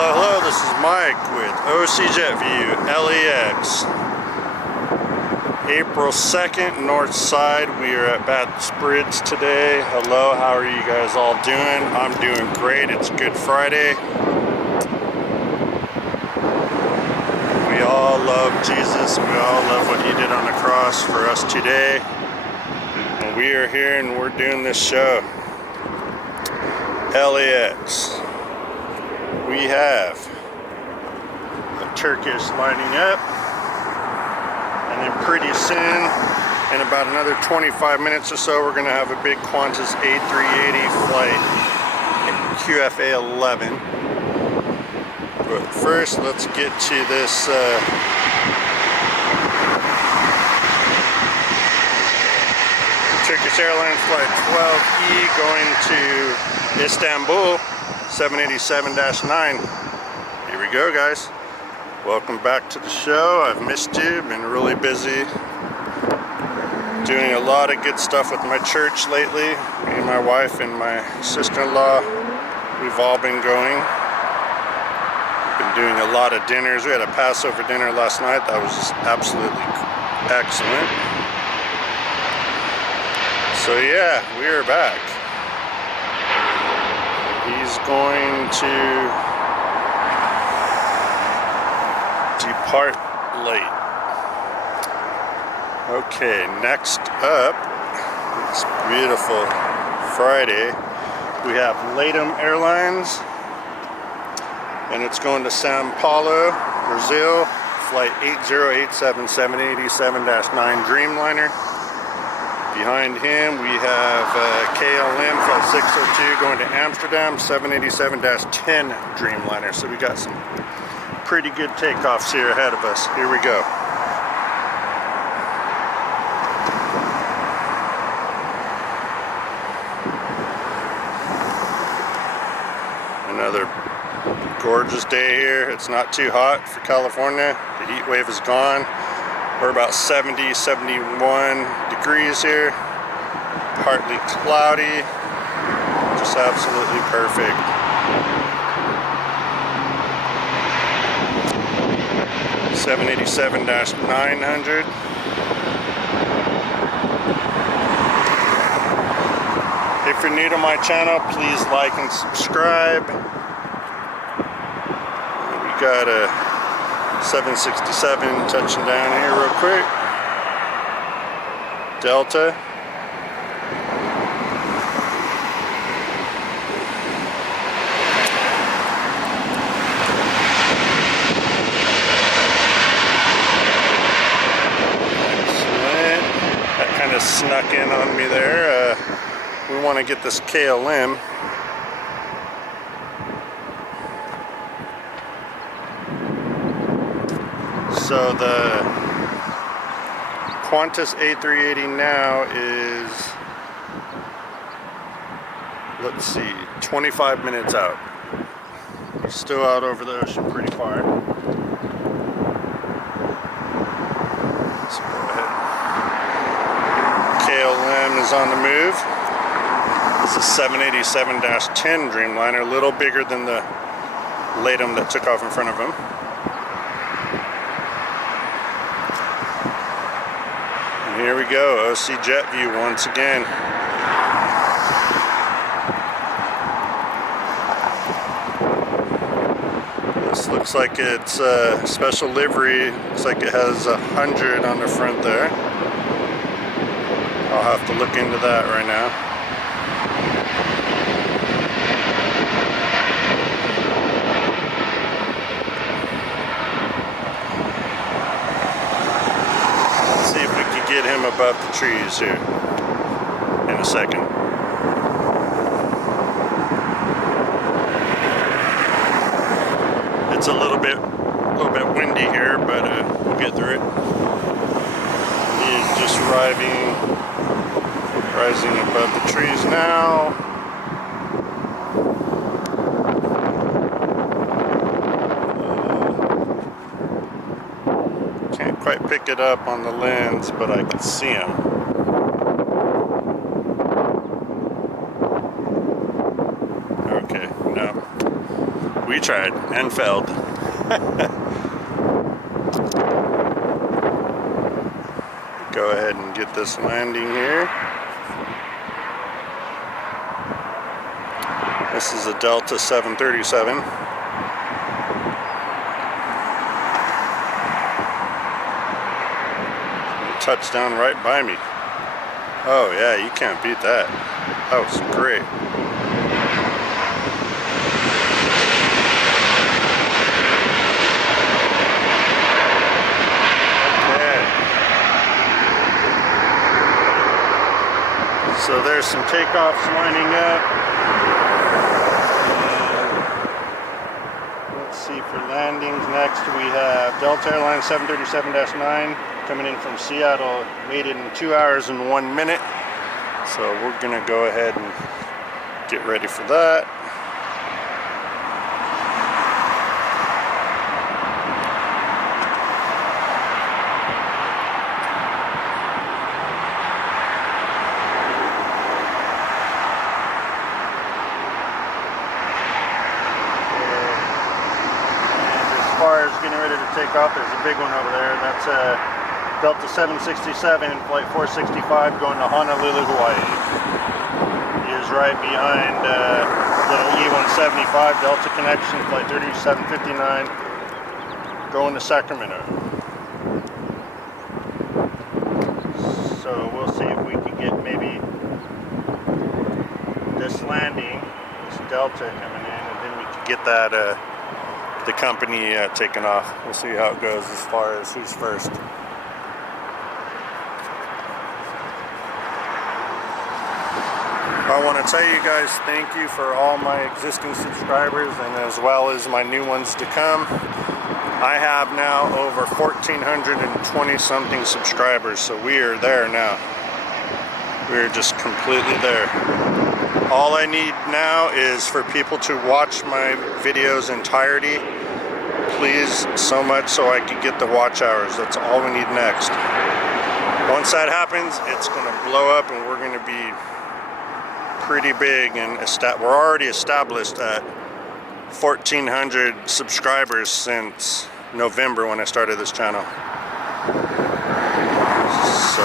Hello, this is Mike with OC JetView, LAX. April 2nd, north side. We are at Bass Bridge today. Hello, how are you guys all doing? I'm doing great. It's Good Friday. We all love Jesus. We all love what he did on the cross for us today. And we are here and we're doing this show. LAX. We have a Turkish lining up, and then pretty soon, in about another 25 minutes or so, we're going to have a big Qantas A380 flight, QFA 11. But first, let's get to this Turkish Airlines flight 12E going to Istanbul. 787-9. Here we go, guys. Welcome back to the show. I've missed you. Been really busy doing a lot of good stuff with my church lately. Me and my wife and my sister-in-law, we've all been going. Been doing a lot of dinners. We had a Passover dinner last night. That was just absolutely excellent. So yeah, we are back. He's going to depart late. Okay, next up, it's beautiful Friday. We have LATAM Airlines, and it's going to Sao Paulo, Brazil, flight 8087 787-9 Dreamliner. Behind him, we have KLM flight 602 going to Amsterdam, 787-10 Dreamliner. So we got some pretty good takeoffs here ahead of us. Here we go. Another gorgeous day here. It's not too hot for California. The heat wave is gone. We're about 70, 71 degrees here. Partly cloudy. Just absolutely perfect. (787-900). If you're new to my channel, please like and subscribe. We got a 767 touching down here real quick. Delta. Excellent. That kind of snuck in on me there. We want to get this KLM. So the Qantas A380 now is, let's see, 25 minutes out. Still out over the ocean pretty far. Let's go ahead. KLM is on the move. This is 787-10 Dreamliner, a little bigger than the LATAM that took off in front of him. Here we go, OC JetView once again. This looks like it's a special livery. Looks like it has 100 on the front there. I'll have to look into that right now. Get him above the trees here in a second. It's a little bit windy here, but we'll get through it. He's just rising above the trees now. Can't quite pick it up on the lens, but I can see him. Okay, no. We we tried and failed. Go ahead and get this landing here. This is a Delta 737. Touchdown right by me. Oh yeah, you can't beat that. That was great. Okay. So there's some takeoffs lining up. Let's see, for landings next we have Delta Airlines 737-9 coming in from Seattle, made it in 2 hours and 1 minute. So we're gonna go ahead and get ready for that. And as far as getting ready to take off, there's a big one over there. That's a Delta 767, flight 465, going to Honolulu, Hawaii. He is right behind little E-175, Delta Connection, flight 3759, going to Sacramento. So we'll see if we can get maybe this landing, this Delta coming in, and then we can get that, the company taken off. We'll see how it goes as far as who's first. I want to tell you guys thank you for all my existing subscribers and as well as my new ones to come. I have now over 1,420 something subscribers, so we are there now. We are just completely there. All I need now is for people to watch my videos entirety, please, so much so I can get the watch hours. That's all we need next. Once that happens, it's going to blow up and we're going to be pretty big, and we're already established at 1,400 subscribers since November when I started this channel. So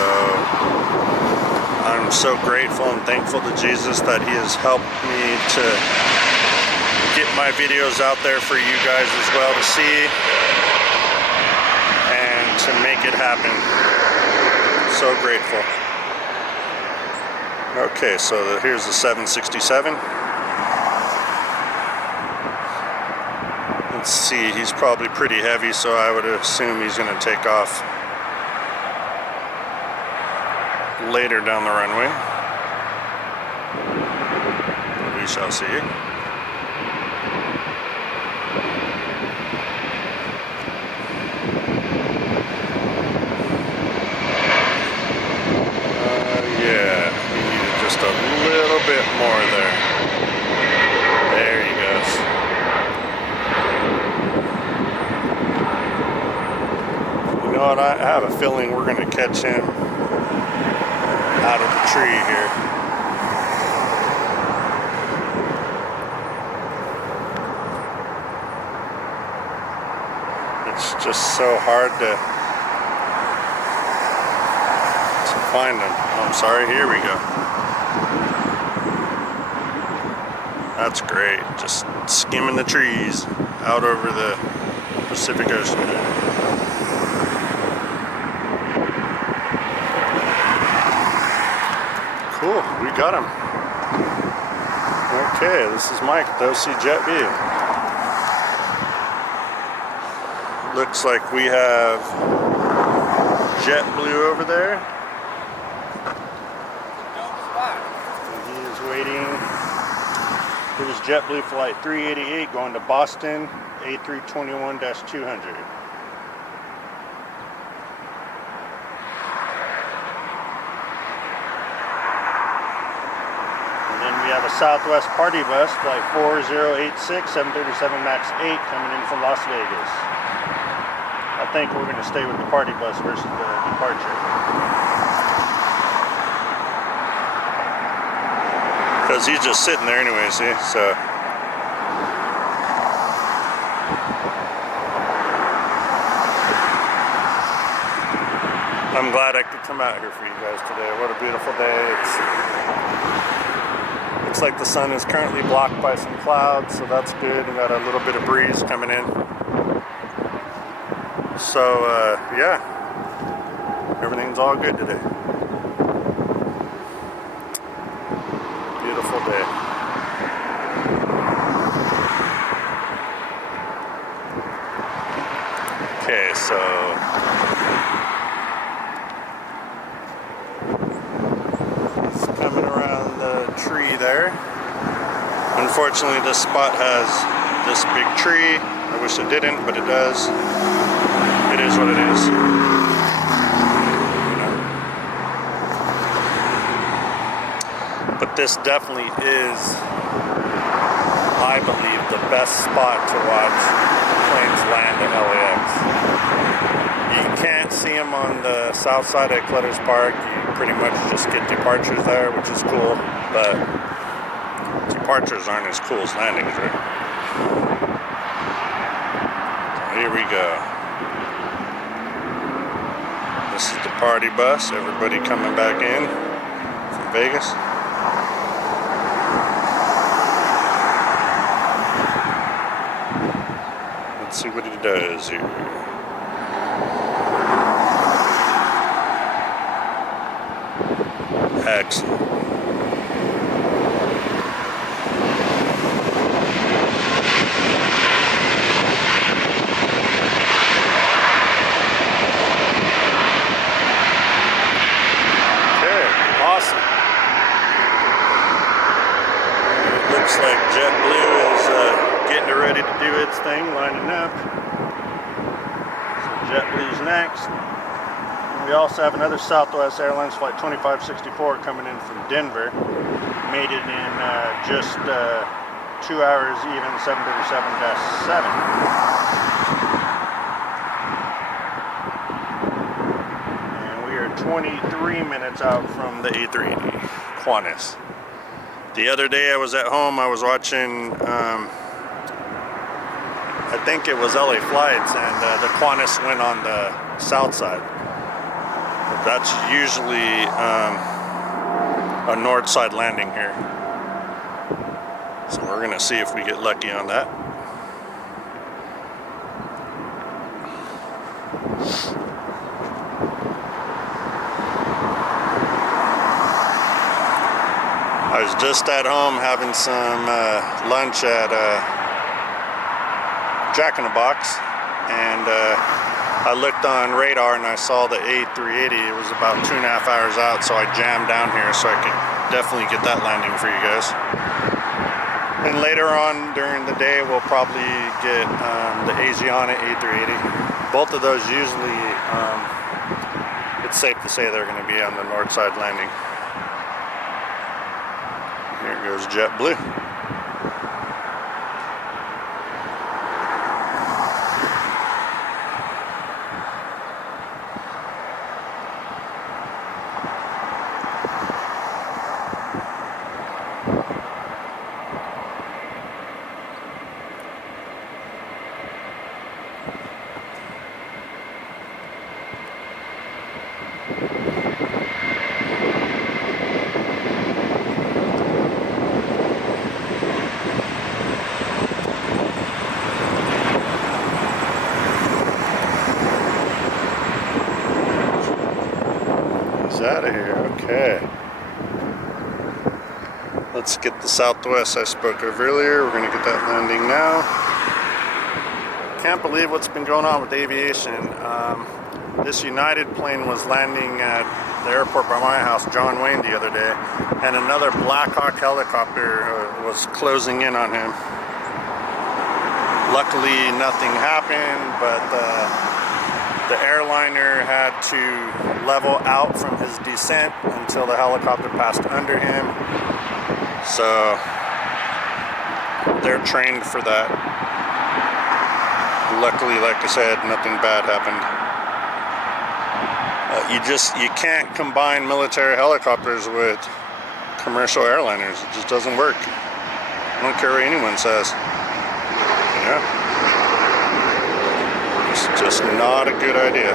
I'm so grateful and thankful to Jesus that he has helped me to get my videos out there for you guys as well to see and to make it happen. So grateful. Okay, so here's the 767. Let's see, he's probably pretty heavy, so I would assume he's going to take off later down the runway. We shall see. Just a little bit more there. There he goes. You know what? I have a feeling we're going to catch him out of the tree here. It's just so hard to find him. Oh, I'm sorry. Here we go. That's great. Just skimming the trees out over the Pacific Ocean. Cool, we got him. Okay, this is Mike at OC JetB. Looks like we have JetBlue over there. And he is waiting. Here's JetBlue flight 388 going to Boston, A321-200. And then we have a Southwest party bus, flight 4086, 737 MAX 8 coming in from Las Vegas. I think we're going to stay with the party bus versus the departure. Because he's just sitting there anyway, see? So I'm glad I could come out here for you guys today. What a beautiful day. Looks like the sun is currently blocked by some clouds, so that's good. We got a little bit of breeze coming in. So yeah, everything's all good today. Beautiful day. Okay, so it's coming around the tree there. Unfortunately, this spot has this big tree. I wish it didn't, but it does. It is what it is. But this definitely is, I believe, the best spot to watch planes land at LAX. You can't see them on the south side at Clutter's Park. You pretty much just get departures there, which is cool, but departures aren't as cool as landings, right? So here we go. This is the party bus, everybody coming back in from Vegas. Let's see what he does here. Excellent. Okay, awesome. It looks like JetBlue is getting ready to do its thing, lining up. So JetBlue's next. We also have another Southwest Airlines flight 2564 coming in from Denver. Made it in just 2 hours even, 737-7. And we are 23 minutes out from the A380 Qantas. The other day I was at home, I was watching, I think it was LA Flights, and the Qantas went on the south side. That's usually a north side landing here. So we're gonna see if we get lucky on that. I was just at home having some lunch at Jack in the Box, and I looked on radar and I saw the A380. It was about 2.5 hours out, so I jammed down here so I could definitely get that landing for you guys. And later on during the day, we'll probably get the Asiana A380. Both of those usually, it's safe to say they're going to be on the north side landing. Here goes JetBlue. Out of here. Okay, let's get the Southwest I spoke of earlier. We're going to get that landing now. Can't believe what's been going on with Aviation. This United plane was landing at the airport by my house, John Wayne, the other day, and another Black Hawk helicopter was closing in on him. Luckily nothing happened, but the airliner had to level out from his descent until the helicopter passed under him. So they're trained for that. Luckily, like I said, nothing bad happened. You can't combine military helicopters with commercial airliners. It just doesn't work. I don't care what anyone says. Yeah. It's just not a good idea.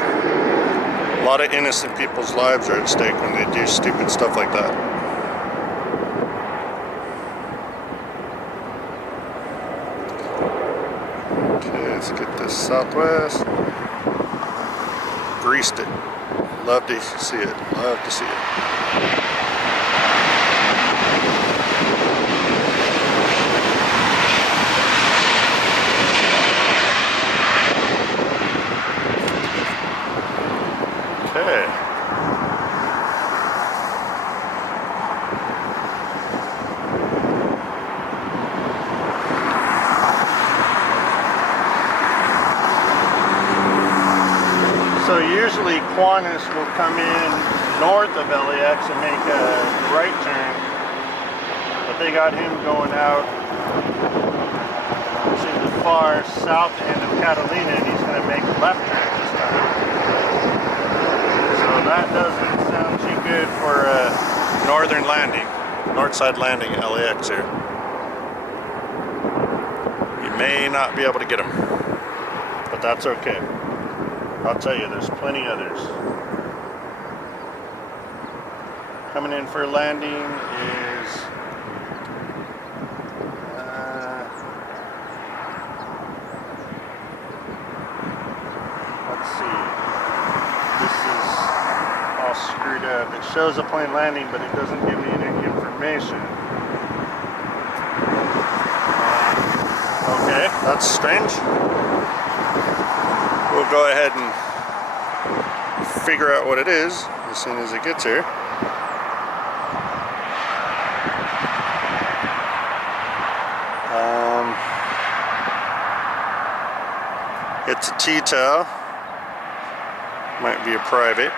lot of innocent people's lives are at stake when they do stupid stuff like that. Okay, let's get this Southwest. Greased it. Love to see it. Love to see it. So usually Qantas will come in north of LAX and make a right turn, but they got him going out to the far south end of Catalina, and he's going to make a left turn this time. So that doesn't sound too good for a northern landing, north side landing at LAX here. You may not be able to get him, but that's okay. I'll tell you, there's plenty others. Coming in for a landing is let's see. This is all screwed up. It shows a plane landing, but it doesn't give me any information. Okay, that's strange. We'll go ahead and figure out what it is as soon as it gets here. It's a T-tail. Might be a private.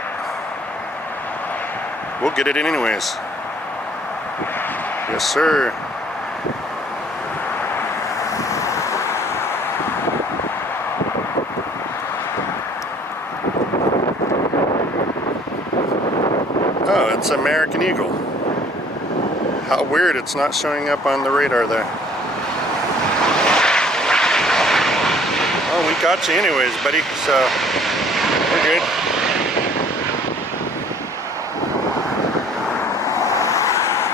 We'll get it in anyways. Yes, sir. Oh, it's American Eagle. How weird it's not showing up on the radar there. Oh, we got you anyways, buddy, so we're good.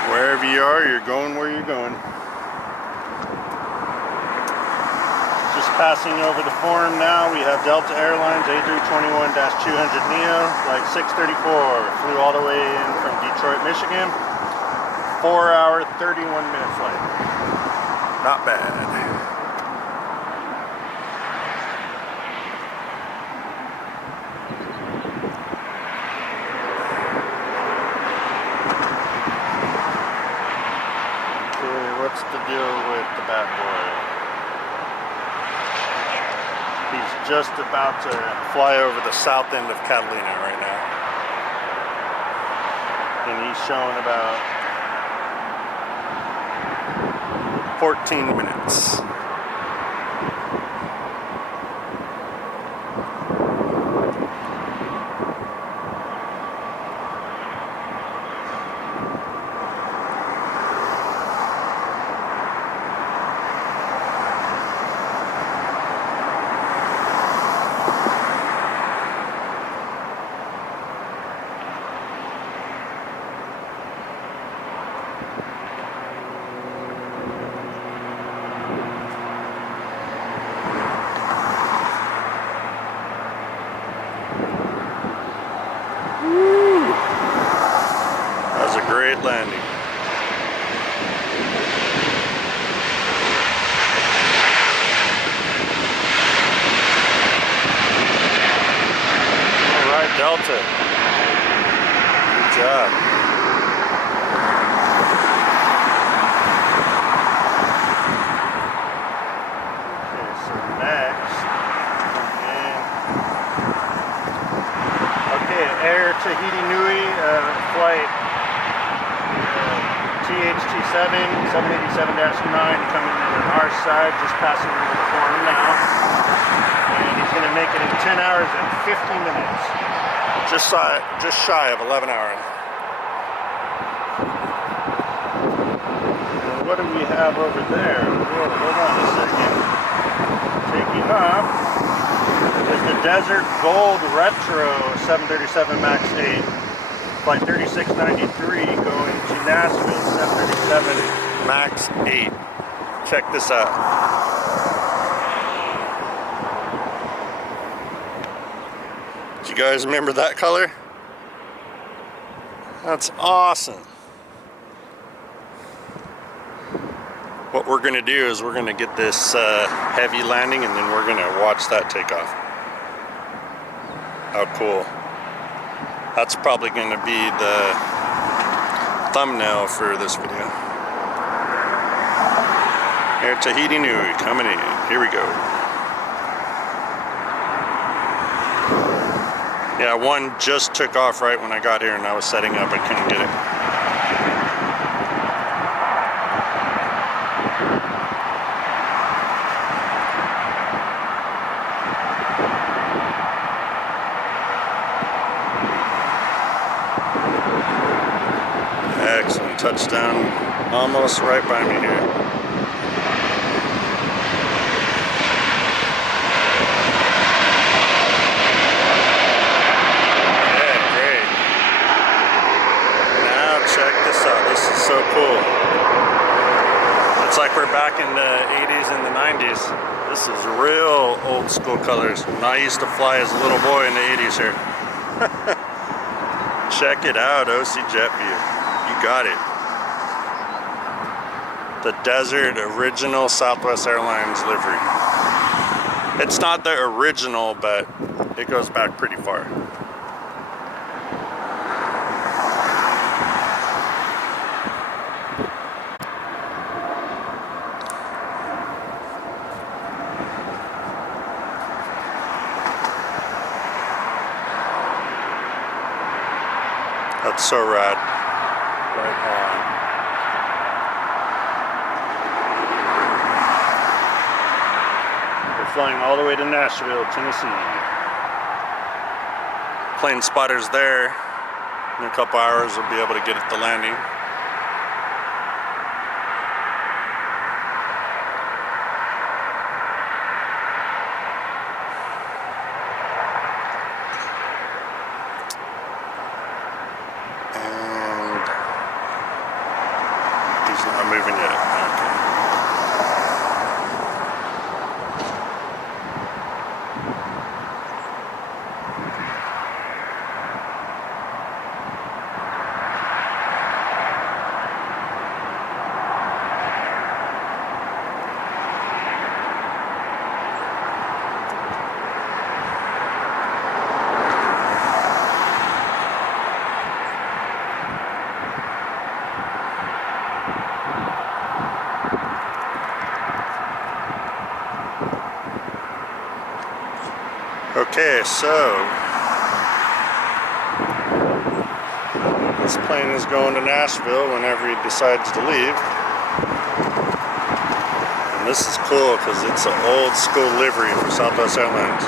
Wherever you are, you're going where you're going. Just passing over the forum now, we have Delta Airlines A321-200neo, flight 634, flew all the way in from Detroit, Michigan. 4-hour, 31-minute flight. Not bad. Okay, what's the deal with the bad boy? He's just about to fly over the south end of Catalina right now. And he's showing about 14 minutes. Great landing. All right, Delta. Good job. Okay, so next, okay, Air Tahiti Nui flight. TH27, 787-9 coming in on our side, just passing over the forum now. And he's going to make it in 10 hours and 50 minutes. Just shy of 11 hours. And what do we have over there? Hold on a second. Taking off. is the Desert Gold Retro 737 MAX 8. Flight 3693 going to Nashville, 737 MAX 8. Check this out. Do you guys remember that color? That's awesome. What we're gonna do is we're gonna get this heavy landing, and then we're gonna watch that take off. How cool. That's probably gonna be the thumbnail for this video. Air Tahiti Nui coming in. Here we go. Yeah, one just took off right when I got here and I was setting up. I couldn't get it. Excellent touchdown, almost right by me here. Yeah, great. Now check this out. This is so cool. It's like we're back in the 80s and the 90s. This is real old school colors. And I used to fly as a little boy in the 80s here. Check it out, OC Jet View. You got it. The Desert original Southwest Airlines livery. It's not the original, but it goes back pretty far. That's so rad. Right on. We're flying all the way to Nashville, Tennessee. Plane spotters there. In a couple hours we'll be able to get at the landing. Not moving yet. Okay. Okay, so this plane is going to Nashville whenever he decides to leave. And this is cool because it's an old school livery for Southwest Airlines.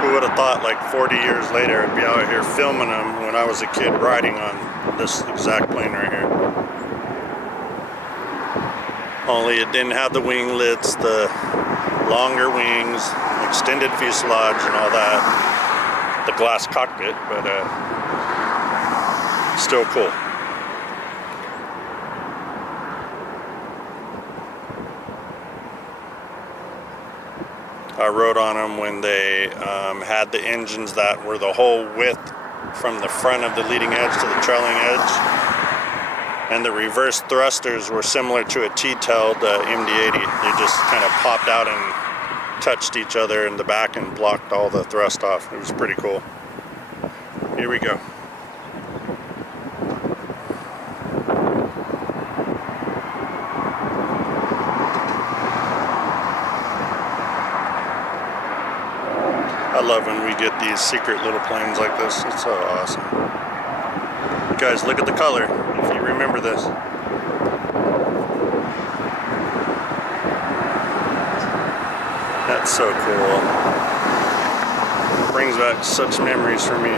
Who would have thought like 40 years later I'd be out here filming them when I was a kid riding on this exact plane right here. Only it didn't have the winglets, the longer wings, extended fuselage and all that, the glass cockpit, but still cool. I rode on them when they had the engines that were the whole width from the front of the leading edge to the trailing edge. And the reverse thrusters were similar to a T-tailed MD-80. They just kind of popped out and touched each other in the back and blocked all the thrust off. It was pretty cool. Here we go. I love when we get these secret little planes like this. It's so awesome. You guys, look at the color, if you remember this. That's so cool. Brings back such memories for me.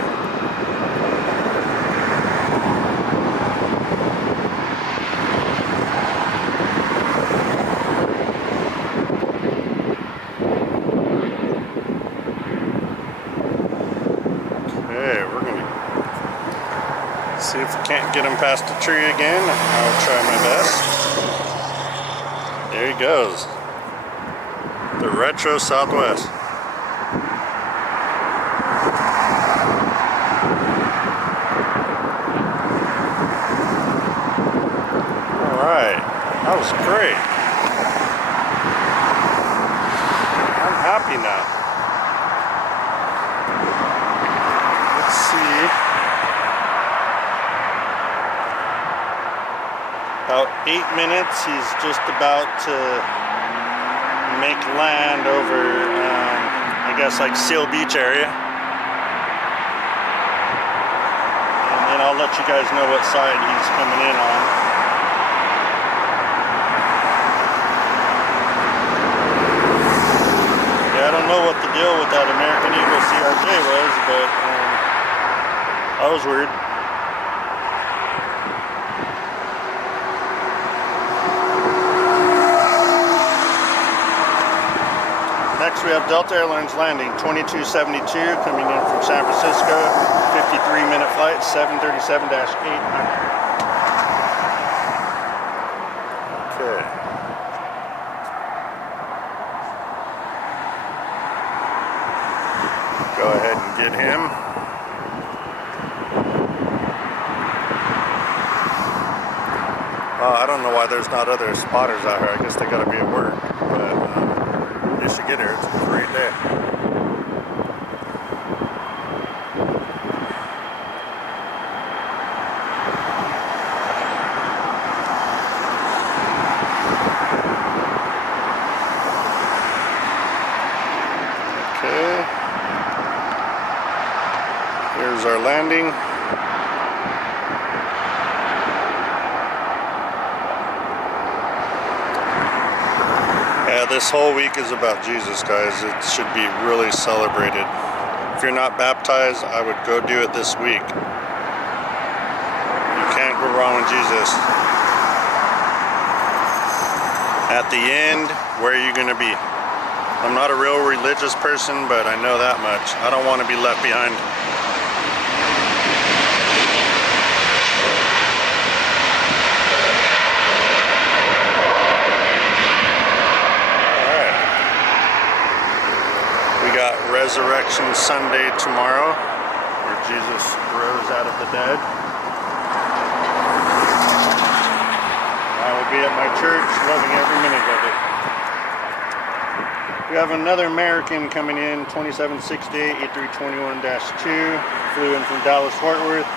See if we can't get him past the tree again. I'll try my best. There he goes. The retro Southwest. Alright, that was great. I'm happy now. Let's see. About 8 minutes, he's just about to make land over, I guess, like Seal Beach area. And then I'll let you guys know what side he's coming in on. Yeah, I don't know what the deal with that American Eagle CRJ was, but that was weird. Next we have Delta Airlines landing 2272 coming in from San Francisco, 53-minute flight, 737-800. Okay. Go ahead and get him. I don't know why there's not other spotters out here. I guess they gotta be at work, but you should get here. It's a great day. Okay. Here's our landing. Yeah, this whole week is about Jesus, guys. It should be really celebrated. If you're not baptized, I would go do it this week. You can't go wrong with Jesus. At the end, where are you going to be? I'm not a real religious person, but I know that much. I don't want to be left behind. Resurrection Sunday tomorrow, where Jesus rose out of the dead. I will be at my church, loving every minute of it. We have another American coming in, 2768 A321-2, flew in from Dallas Fort Worth,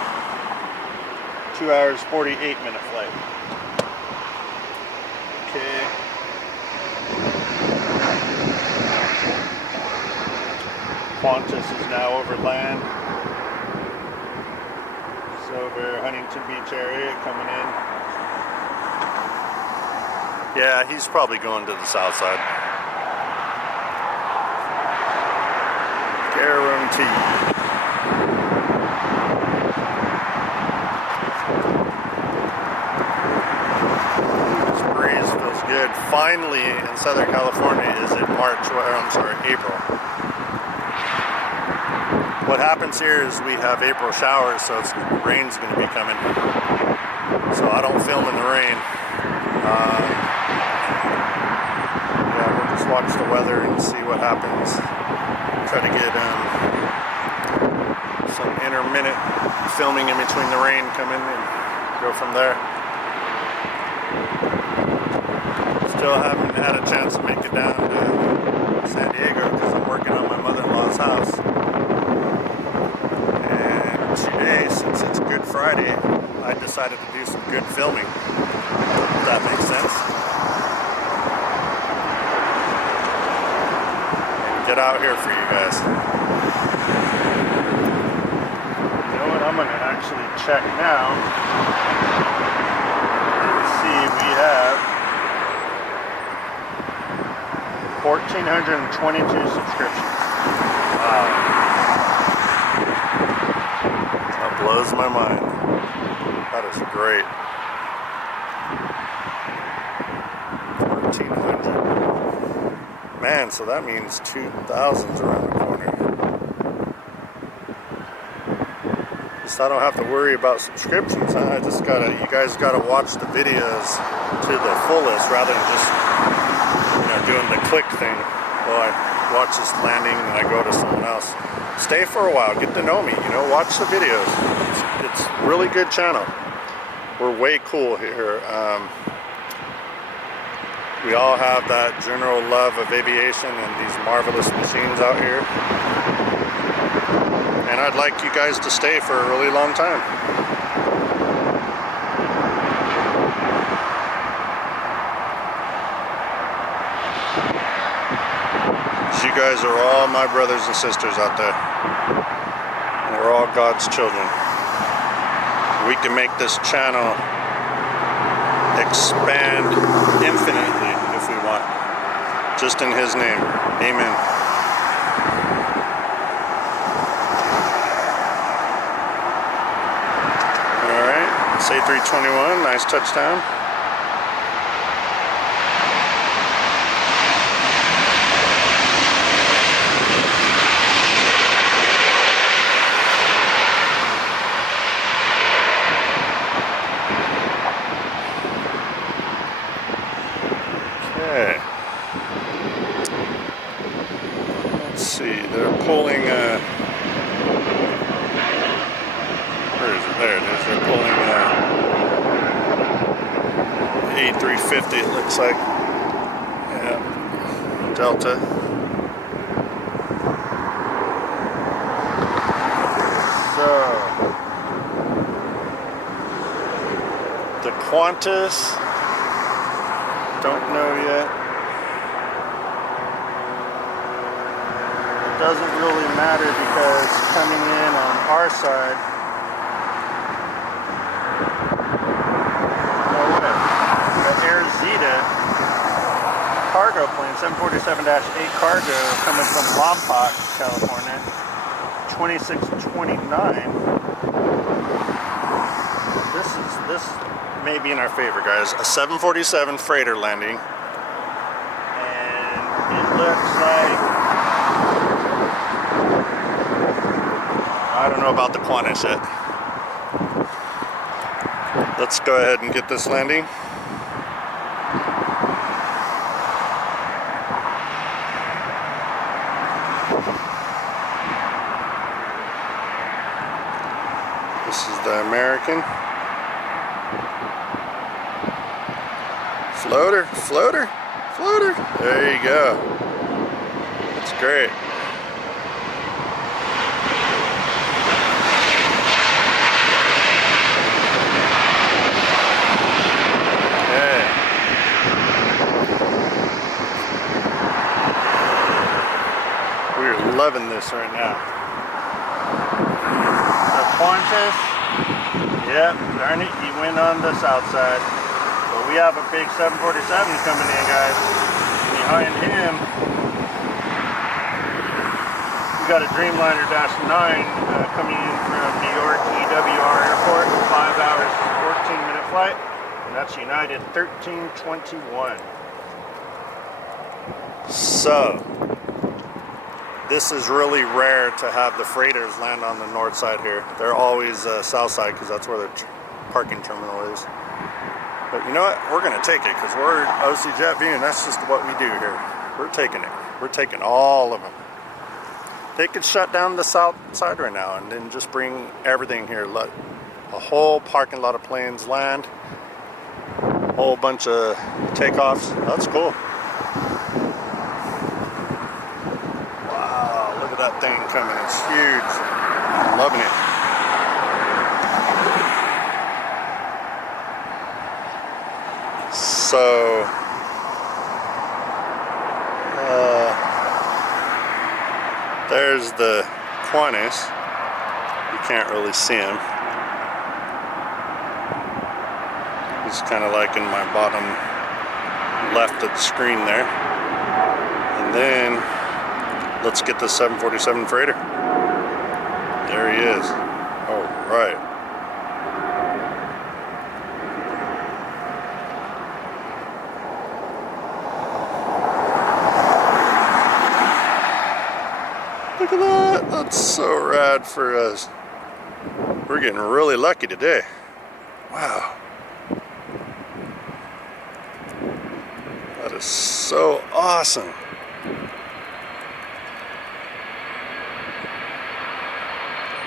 2 hours 48-minute flight. Okay. Qantas is now over land. It's over Huntington Beach area coming in. Yeah, he's probably going to the south side. Guaranteed. This breeze feels good. Finally, in Southern California, is it April. What happens here is we have April showers, so rain's going to be coming. So I don't film in the rain. Yeah, we'll just watch the weather and see what happens. Try to get some intermittent filming in between the rain coming and go from there. Still haven't had a chance to make it down to San Diego because I'm working on my mother-in-law's house. Today, since it's Good Friday, I decided to do some good filming, if that makes sense. And get out here for you guys. You know what, I'm going to actually check now and see we have 1,422 subscriptions. Wow. Blows my mind. That is great. 1,400. Man, so that means 2,000's around the corner. I don't have to worry about subscriptions. Huh? You guys gotta watch the videos to the fullest rather than just, doing the click thing. Well, I watch this landing and then I go to someone else. Stay for a while, get to know me, watch the videos. It's really good channel. We're way cool here. We all have that general love of aviation and these marvelous machines out here. And I'd like you guys to stay for a really long time. You guys are all my brothers and sisters out there. And we're all God's children. We can make this channel expand infinitely if we want. Just in His name. Amen. Say 321, nice touchdown. Okay. Let's see, they're pulling where is it? There it is. They're pulling A350, it looks like. Yeah. Delta. So, the Qantas, don't know yet. It doesn't really matter because coming in on our side, cargo plane, 747-8 cargo coming from Lompoc, California, 2629. This may be in our favor, guys. A 747 freighter landing, and it looks like, I don't know about the Qantas yet. Let's go ahead and get this landing. This is the American. Floater, floater, floater. There you go. That's great. Yeah. We're loving this right now. Qantas, yep, darn it, he went on the south side. But we have a big 747 coming in, guys. Behind him, we got a Dreamliner -9 coming in from New York EWR Airport, 5 hours, 14-minute flight, and that's United 1321. So, this is really rare to have the freighters land on the north side here. They're always south side because that's where the parking terminal is. But you know what? We're going to take it because we're OC Jet View and that's just what we do here. We're taking it. We're taking all of them. They could shut down the south side right now and then just bring everything here. Let a whole parking lot of planes land. A whole bunch of takeoffs. That's cool. That thing coming, it's huge. I'm loving it. So there's the Qantas. You can't really see him. He's kind of like in my bottom left of the screen there. And then let's get the 747 freighter. There he is. All right. Look at that. That's so rad for us. We're getting really lucky today. Wow. That is so awesome.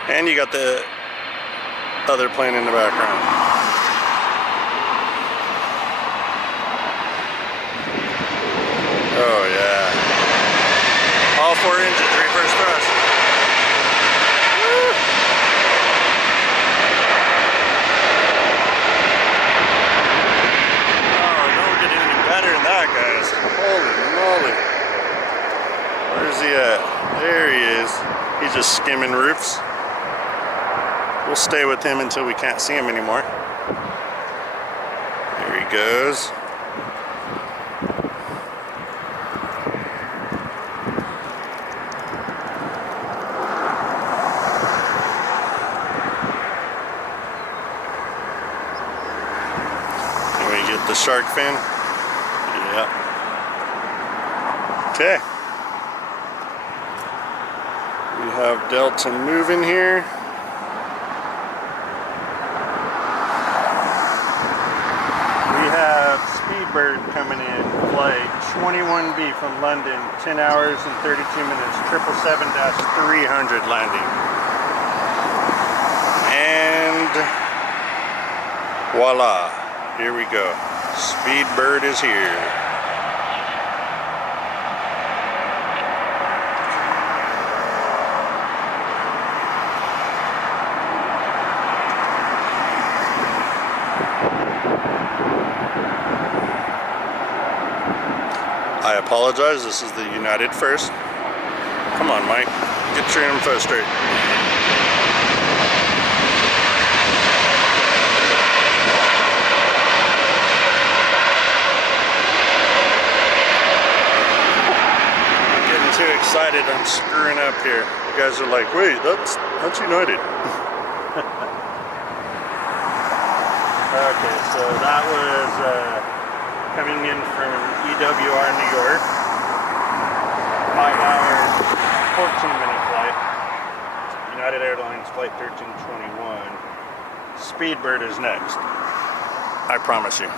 And you got the other plane in the background. Oh yeah. All 4 engines, reverse thrust. Woo. Oh, don't get any better than that, guys. Holy moly. Where's he at? There he is. He's just skimming roofs. We'll stay with him until we can't see him anymore. There he goes. Can we get the shark fin? Yeah. Okay. We have Delta moving here. Speedbird coming in, flight 21B from London, 10 hours and 32 minutes, 777-300 landing. And voila, here we go. Speedbird is here. I apologize, this is the United First. Come on, Mike, get your info straight. I'm getting too excited, I'm screwing up here. You guys are like, wait, that's United. Okay, so that was coming in from EWR, New York. 5 hours, 14-minute flight. United Airlines flight 1321. Speedbird is next. I promise you.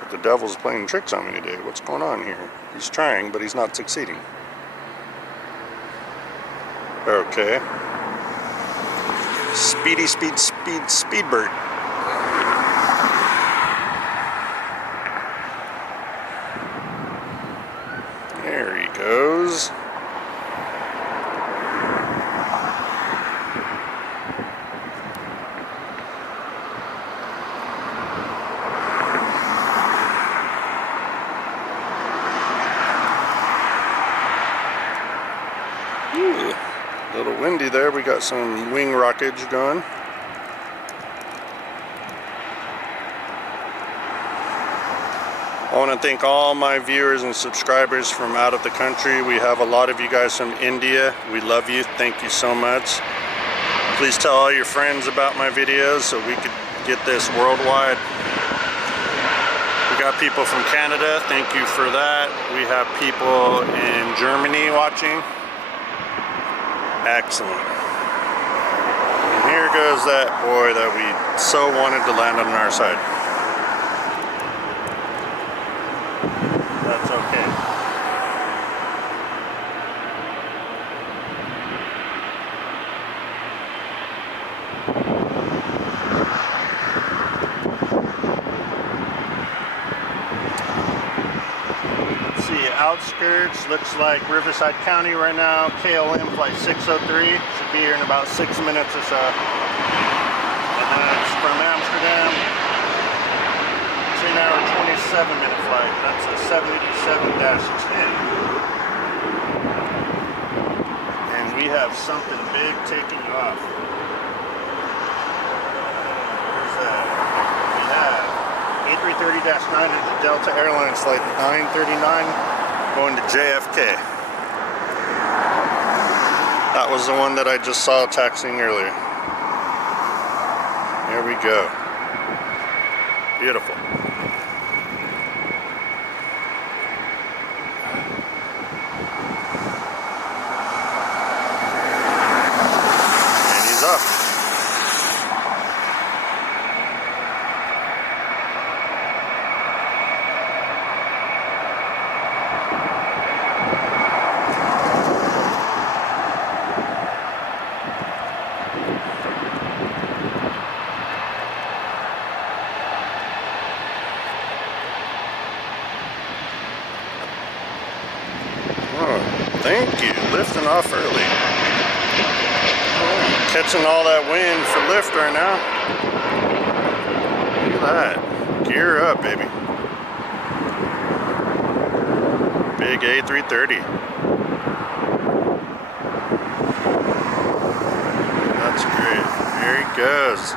But the devil's playing tricks on me today. What's going on here? He's trying, but he's not succeeding. Okay. Speedbird. There he goes. Ooh, a little windy there. We got some wing rockage going. I want to thank all my viewers and subscribers from out of the country. We have a lot of you guys from India. We love you. Thank you so much. Please tell all your friends about my videos so we could get this worldwide. We got people from Canada. Thank you for that. We have people in Germany watching. Excellent. And here goes that boy that we so wanted to land on our side. That's okay. Let's see, outskirts, looks like Riverside County right now. KLM flight 603, should be here in about 6 minutes or so. And then it's from Amsterdam. 10-hour, 27-minute flight. That's a 787-10. And we have something big taking off. Where's that? We have A330-900, the Delta Airlines flight 939, going to JFK. That was the one that I just saw taxiing earlier. There we go. Beautiful. Thank you. Lifting off early. Oh, catching all that wind for lift right now. Look at that. Gear up, baby. Big A330. That's great. There he goes.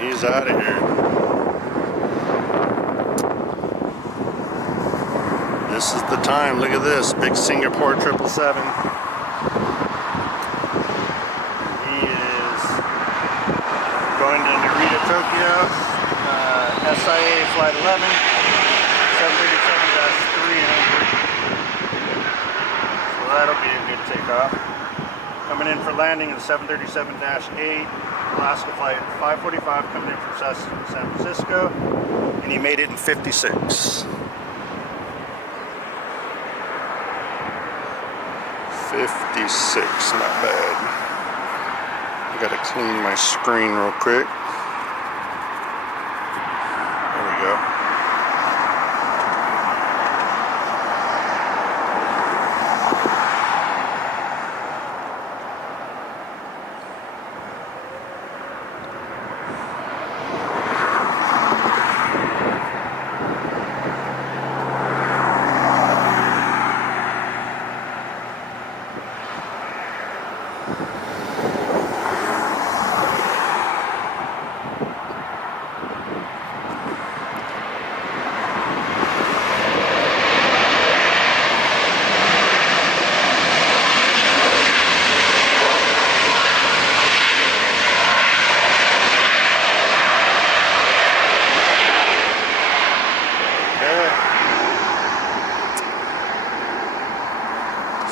He's out of here. This is the time. Look at this big Singapore 777. He is going to Narita, Tokyo. SIA Flight 11, 737-300. So that'll be a good takeoff. Coming in for landing is 737-8. Alaska Flight 545 coming in from San Francisco, and he made it in 56. 56, not bad. I gotta clean my screen real quick. There we go.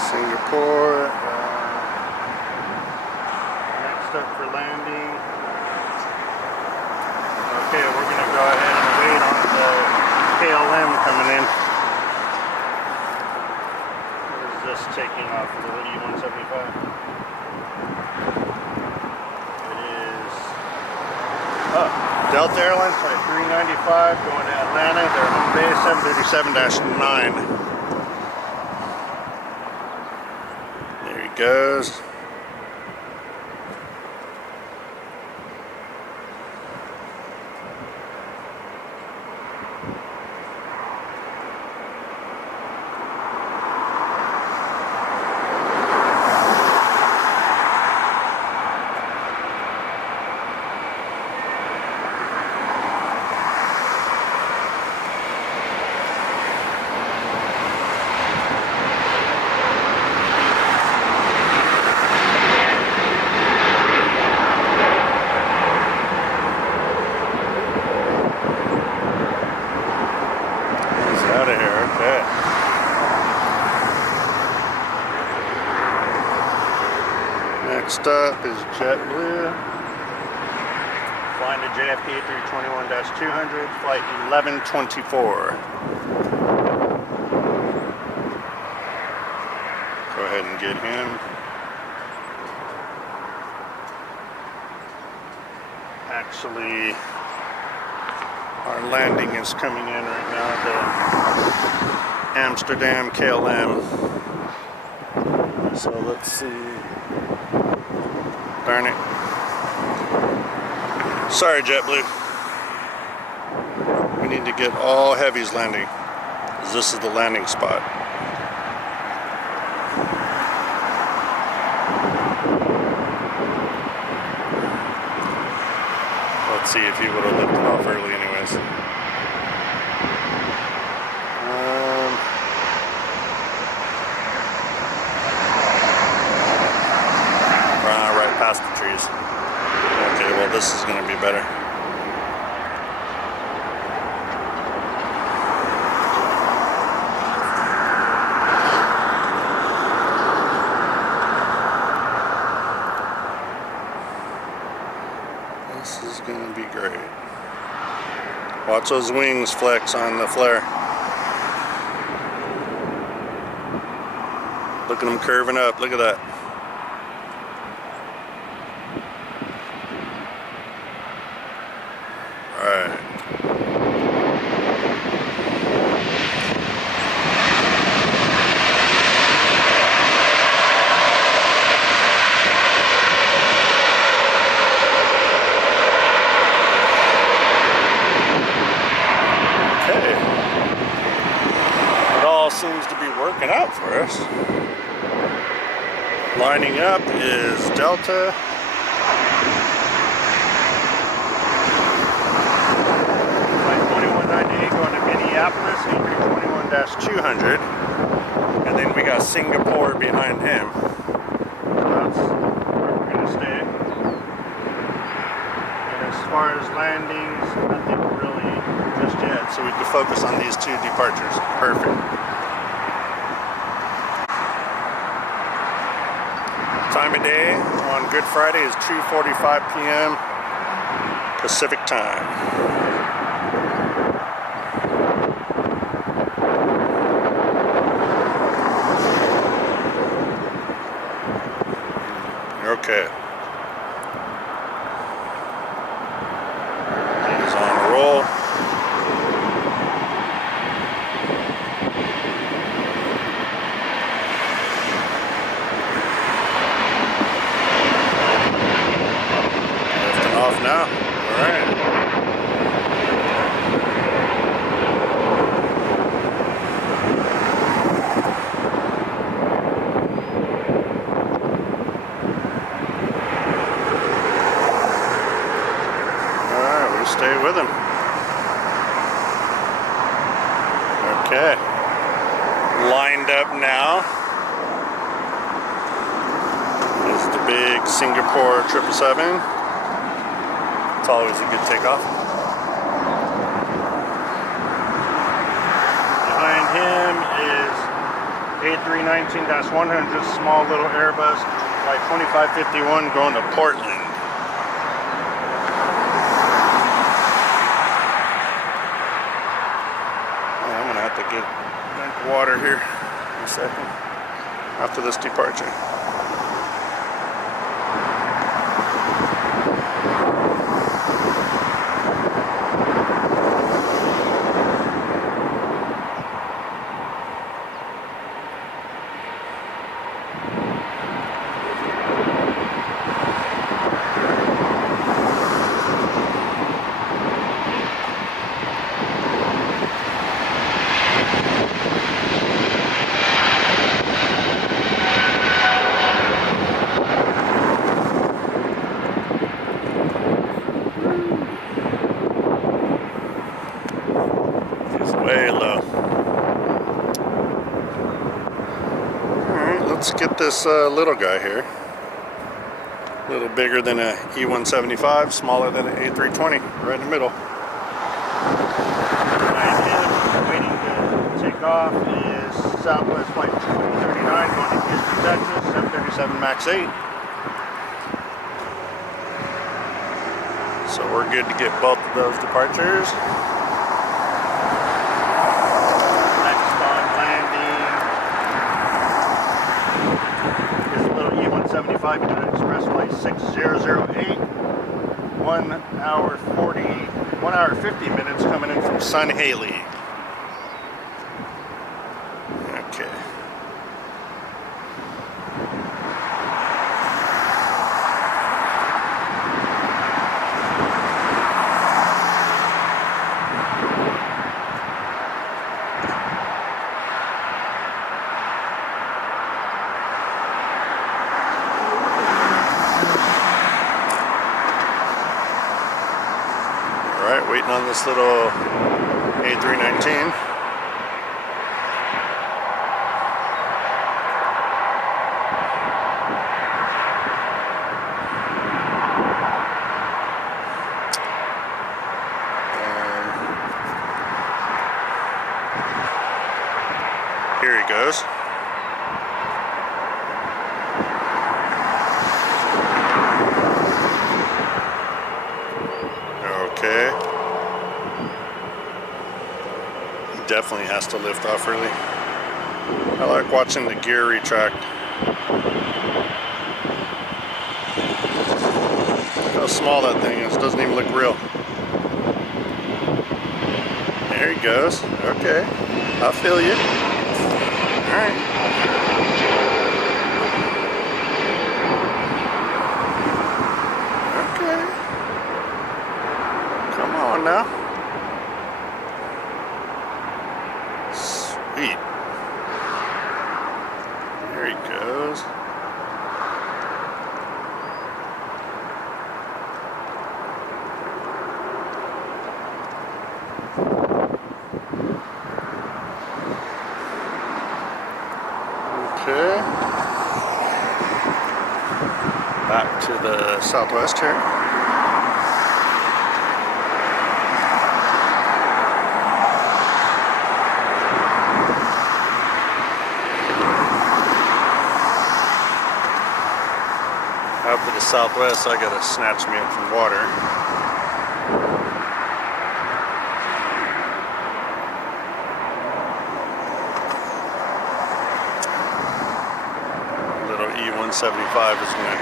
Singapore. Next up for landing. Okay, we're going to go ahead and wait on the KLM coming in. Where is this taking off? Is it E-175? It is Delta Airlines Flight 395 going to Atlanta. Their home base 737-9. Goes. Out of here, okay. Next up is JetBlue. Flying to JFK 321-200, flight 1124. Go ahead and get him. Actually, our landing is coming in right now, the Amsterdam KLM. So let's see. Darn it. Sorry, JetBlue. We need to get all Heavies landing, because this is the landing spot. Let's see if he would have lifted off early anyways. Right past the trees. Okay, well this is going to be better. This is going to be great. Watch those wings flex on the flare. Look at them curving up. Look at that. Alright. Okay. It all seems to be working out for us. Lining up is Delta. Flight 2198 going to Minneapolis, A321-200. And then we got Singapore behind him. That's where we're going to stay. And as far as landings, nothing really just yet. So we can focus on these two departures. Perfect. Time of day on Good Friday is 2:45 p.m. Pacific time. Okay. He's on a roll. Off now. All right. All right, we'll stay with him. Okay. Lined up now is the big Singapore 777. It's always a good takeoff. Behind him is A319-100, small little Airbus, flight 2551 going to Portland. I'm going to have to get a drink of water here in a second after this departure. Way low. Alright, let's get this little guy here. A little bigger than a E175, smaller than an A320, right in the middle. Behind him, waiting to take off, is Southwest Flight 239 going to Houston, Texas, 737 MAX 8. So we're good to get both of those departures. E175 United Express Flight 6008, 1 hour 50 minutes coming in from Sun Haley. Okay. Alright, waiting on this little A319. Here he goes. Okay. definitely has to lift off early. I like watching the gear retract. Look how small that thing is. It doesn't even look real. There he goes. Okay. I feel you. Alright. Okay. Come on now. Sweet. There he goes. Okay. Back to the Southwest here. After the Southwest, I gotta snatch me up some water. Little E175 is gonna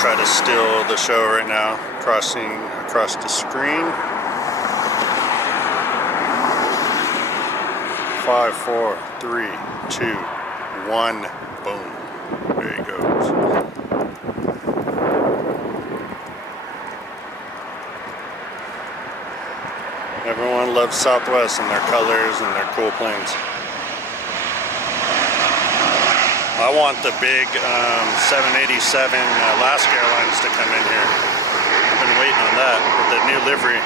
try to steal the show right now, crossing across the screen. 5, 4, 3, 2, 1, boom. There he goes. Everyone loves Southwest and their colors and their cool planes. I want the big 787 Alaska Airlines to come in here. I've been waiting on that with the new livery.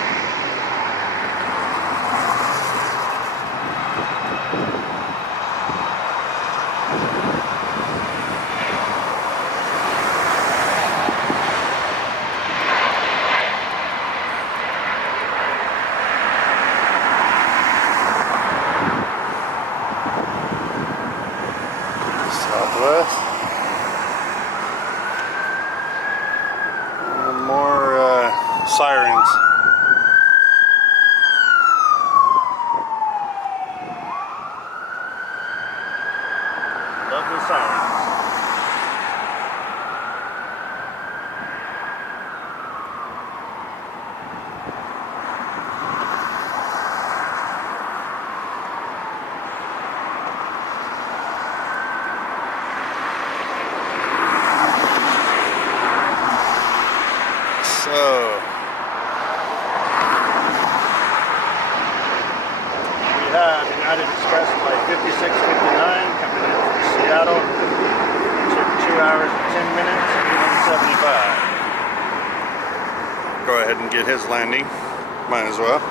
Southwest. And more sirens. Love the sirens. So, we have United Express flight 5659 coming in from Seattle. Took 2 hours and 10 minutes, 175. Go ahead and get his landing. Might as well.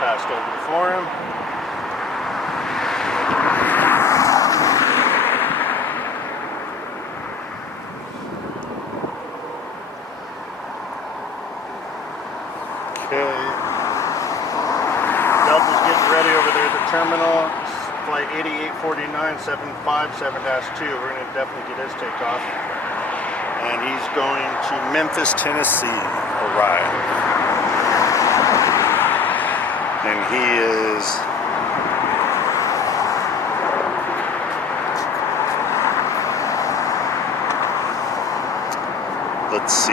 Passed over for him. Okay. Delta's getting ready over there at the terminal. Flight 8849 757-2. We're going to definitely get his takeoff. And he's going to Memphis, Tennessee. Alright. And he is let's see,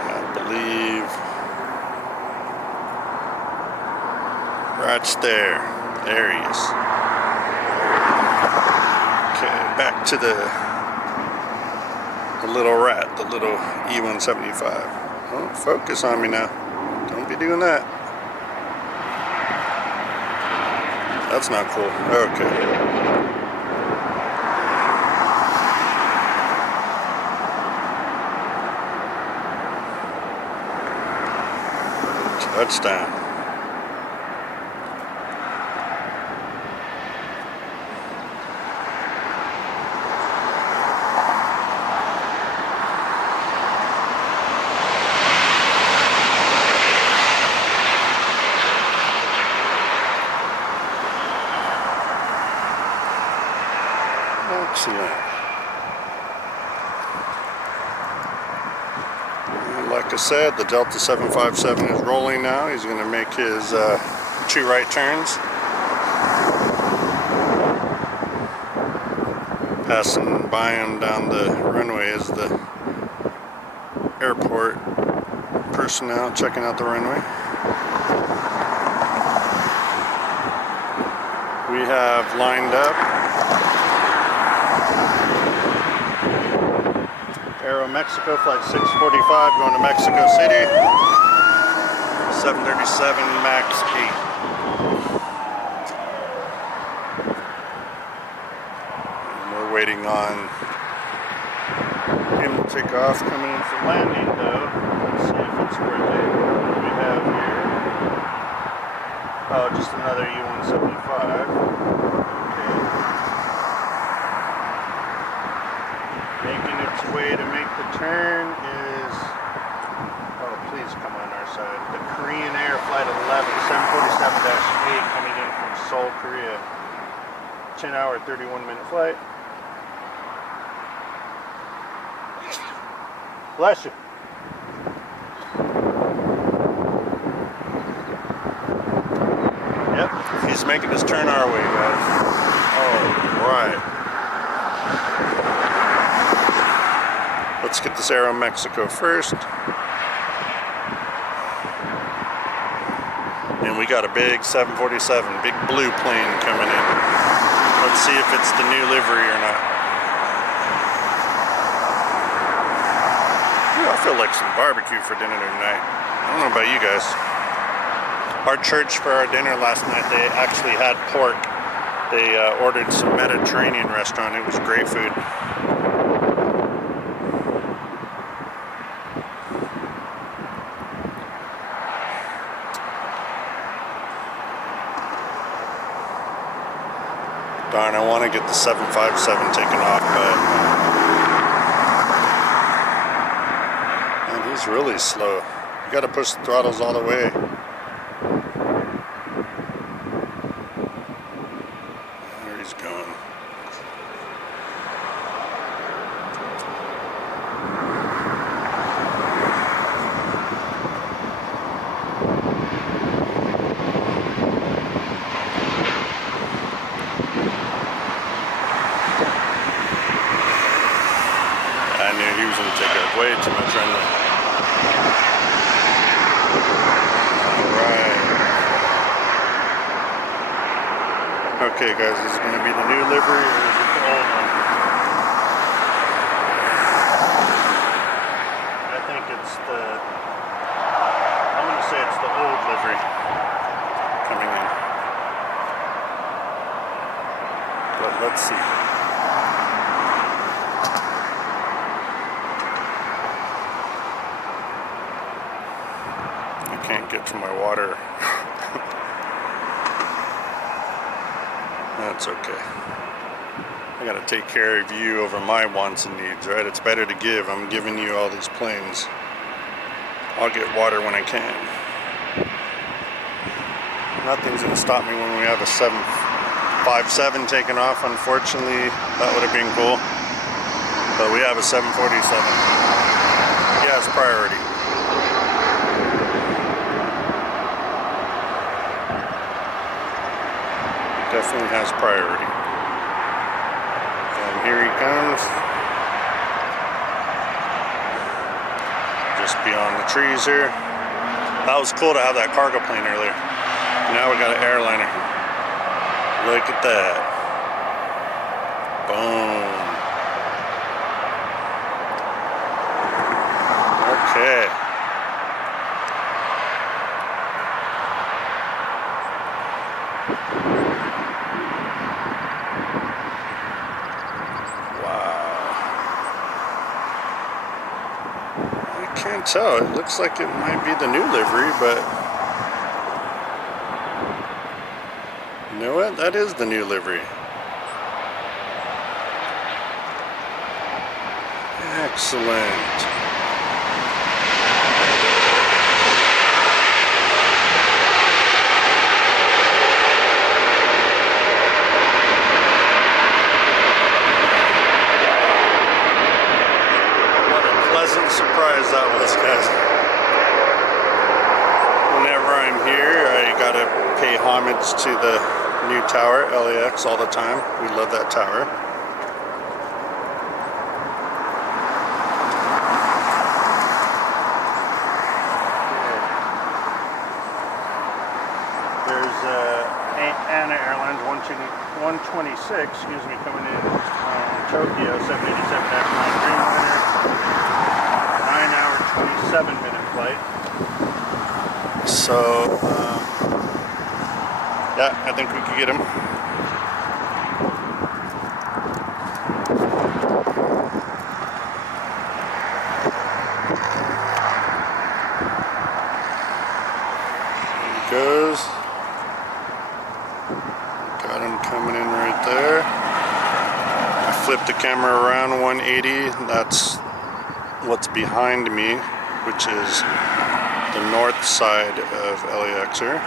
I believe right there. There he is. Okay, back to the little rat, the little E175. Oh, focus on me now. Don't be doing that. That's not cool. Okay. Touchdown. like I said, the Delta 757 is rolling now. He's going to make his 2 right turns. Passing by him down the runway is the airport personnel checking out the runway. We have lined up Aero Mexico flight 645 going to Mexico City, 737 MAX 8. Waiting on him to take off, coming in for landing though. Let's see if it's worth it. What do we have here? Oh, just another E-175. Okay. Making its way to make the turn is, oh please come on our side, the Korean Air Flight 11 747-8 coming in from Seoul, Korea. 10-hour, 31-minute flight. Bless you. Yep, he's making his turn our way, guys. All right. Let's get this Aero Mexico first. And we got a big 747, big blue plane coming in. Let's see if it's the new livery or not. I feel like some barbecue for dinner tonight. I don't know about you guys. Our church, for our dinner last night, they actually had pork. They ordered some Mediterranean restaurant. It was great food. Darn, I want to get the 757 taken off, but he's really slow. You gotta push the throttles all the way. There he's going. I knew he was gonna take up way too much runway. Okay guys, is it going to be the new livery or is it the old one? I think it's the, I'm going to say it's the old livery coming in. But let's see. I can't get to my water. That's okay. I gotta take care of you over my wants and needs, right? It's better to give. I'm giving you all these planes. I'll get water when I can. Nothing's gonna stop me when we have a 757 taken off. Unfortunately, that would have been cool. But we have a 747. He has priority. Definitely has priority. And here he comes. Just beyond the trees here. That was cool to have that cargo plane earlier. Now we got an airliner. Look at that. Boom. Okay. Can't tell. It looks like it might be the new livery, but you know what? That is the new livery. Excellent. pleasant surprise that was, guys. Whenever I'm here, I gotta pay homage to the new tower, LAX, all the time. We love that tower. There's Anna Airlines 126, excuse me, coming in Tokyo, 787-9 Dreamliner, 9-hour, 27-minute flight. So, yeah, I think we could get him. There he goes. Got him coming in right there. I flipped the camera around 180. That's what's behind me, which is the north side of LAXer.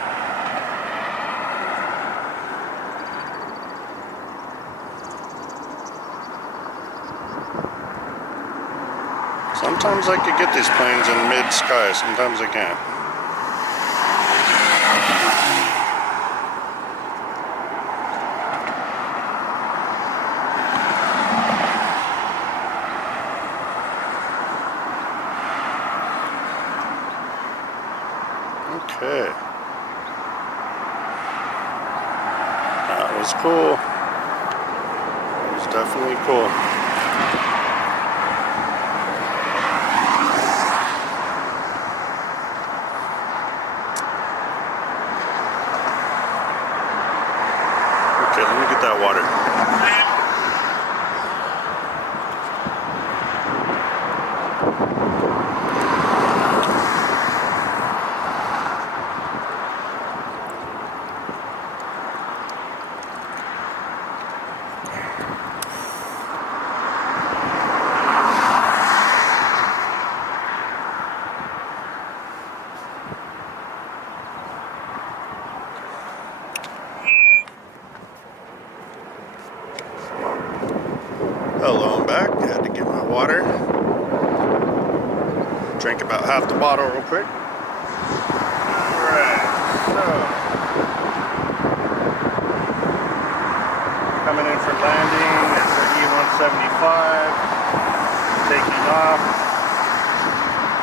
Sometimes I could get these planes in mid-sky, sometimes I can't. Okay. That was cool. That was definitely cool. Okay, let me get that water. Hello, I'm back. I had to get my water. Drank about half the bottle real quick. Alright, so coming in for landing is the E-175. Taking off.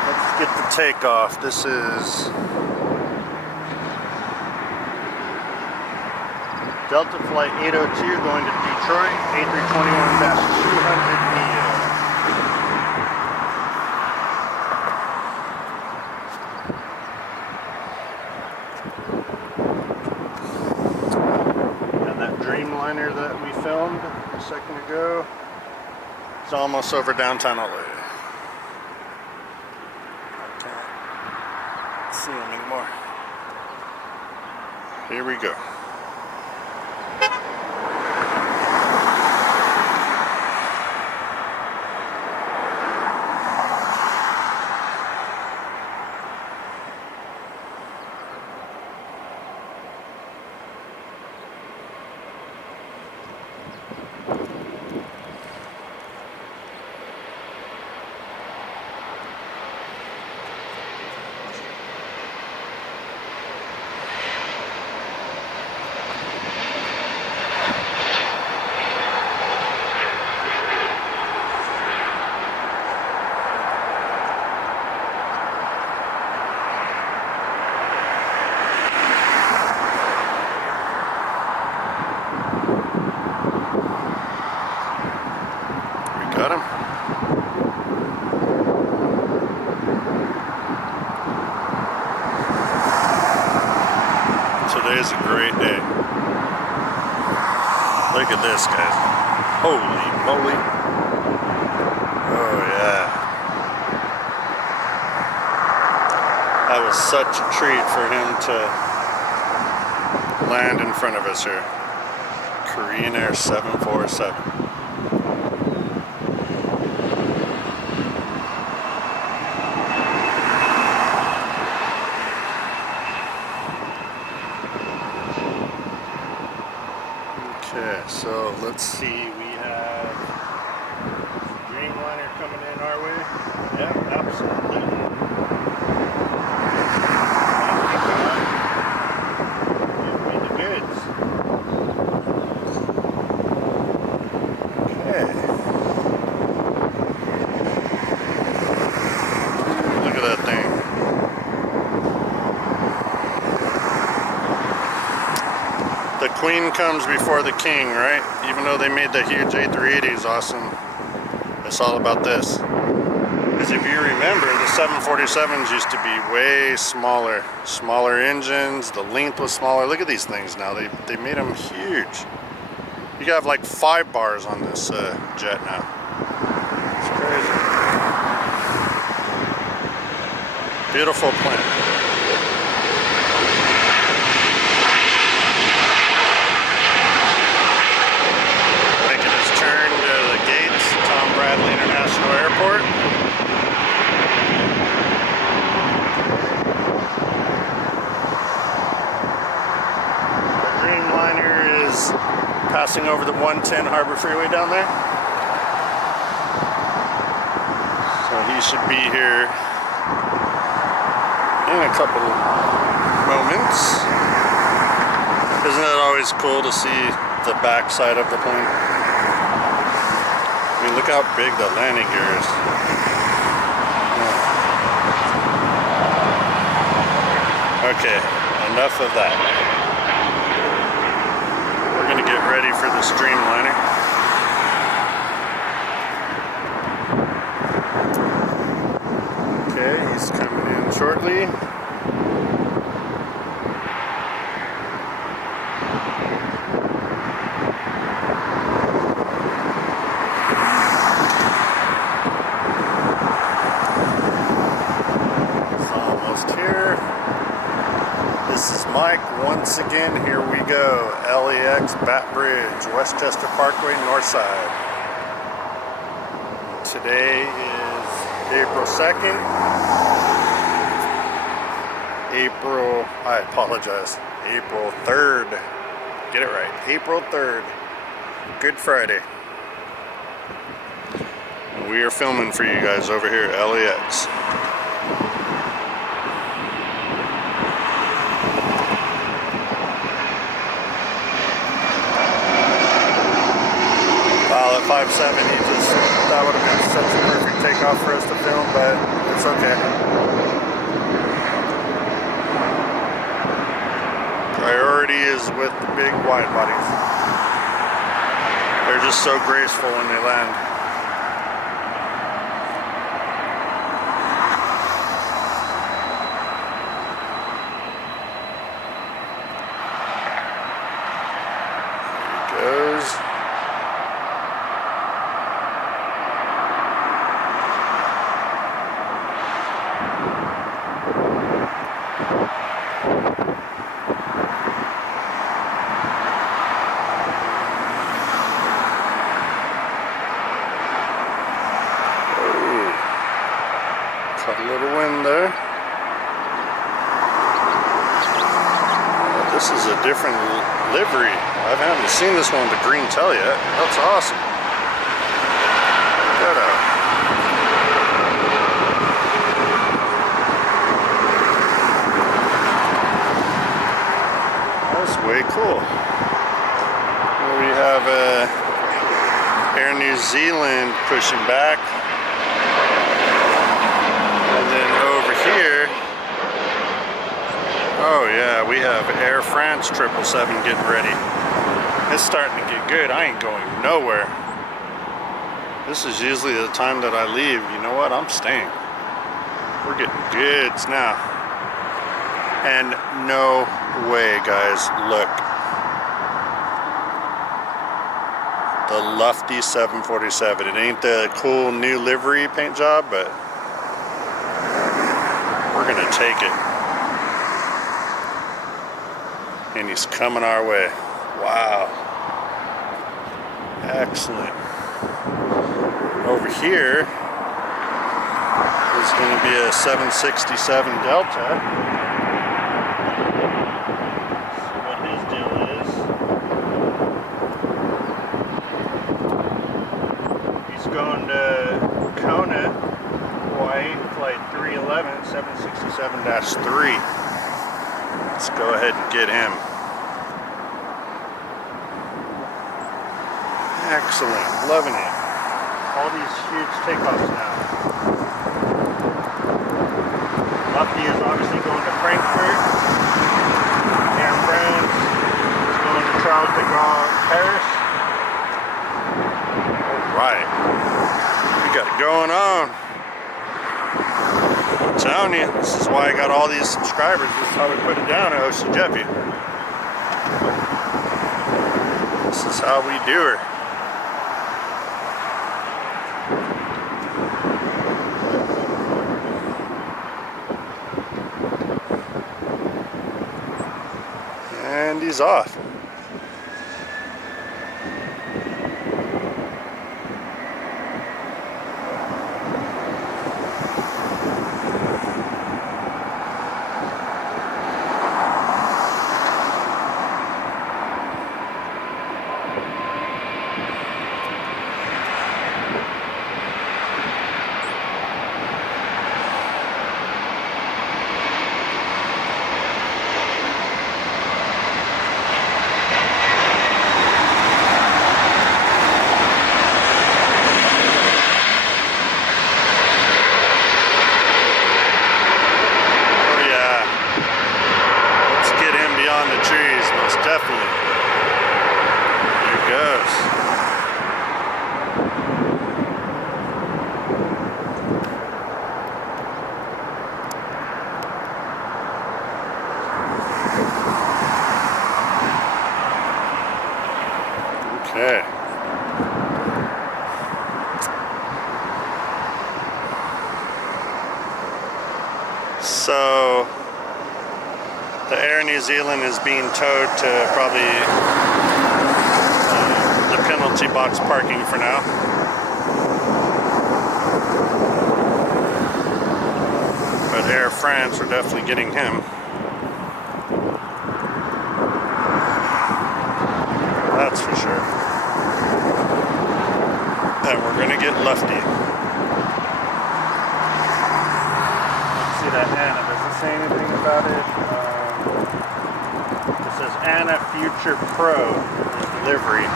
Let's get the takeoff. This is Delta Flight 802 going to Detroit, A321-200neo. And that Dreamliner that we filmed a second ago, it's almost over downtown LA. I can't see him anymore. Here we go. Got him. Today is a great day. Look at this, guys. Holy moly. Oh yeah. That was such a treat for him to land in front of us here. Korean Air 747. Okay, so let's see, we have Dreamliner coming in our way. Yep. Queen comes before the king, right? Even though they made that huge A380s awesome, it's all about this. Because if you remember, the 747s used to be way smaller. Smaller engines, the length was smaller. Look at these things now. They made them huge. You can have like 5 bars on this jet now. It's crazy. Beautiful plane. Making his turn to the gates, Tom Bradley International Airport. The Dreamliner is passing over the 110 Harbor Freeway down there. So he should be here in a couple moments. Isn't it always cool to see the back side of the plane? I mean, look how big the landing gear is. Okay, enough of that. We're gonna get ready for the Dreamliner. Okay, he's coming in shortly. It's almost here. This is Mike. Once again, here we go. LAX, Bat Bridge, Westchester Parkway, North Side. Today is April 2nd. I apologize. April 3rd. Get it right. April 3rd. Good Friday. We are filming for you guys over here at LAX. At 5.7, that would have been such a perfect takeoff for us to film, but it's okay. Priority is with the big wide bodies. They're just so graceful when they land. There he goes. Caught a little wind there. This is a different livery. I haven't seen this one with the green tail yet. That's awesome. Check that out. That's way cool. We have Air New Zealand pushing back. And then over here, oh yeah, we have Air France 777 getting ready. It's starting to get good. I ain't going nowhere. This is usually the time that I leave. You know what? I'm staying. We're getting goods now. And no way, guys. Look. The Lufty 747. It ain't the cool new livery paint job, but we're gonna take it. And he's coming our way. Wow. Excellent. Over here is going to be a 767 Delta. See what his deal is. He's going to Kona, Hawaii, flight 311, 767-3. Let's go ahead and get him. Excellent, loving it. All these huge takeoffs now. Lufty is obviously going to Frankfurt. Air France is going to Telling you, this is why I got all these subscribers. This is how we put it down at Ocean Jeffy. This is how we do her. And he's off. Definitely. Here it goes. Okay. So the Air New Zealand is being towed to probably the penalty box parking for now. But Air France are definitely getting him. That's for sure. And we're gonna get Lefty. See that Anna, does it say anything about it? It says Anna Future Pro is livery.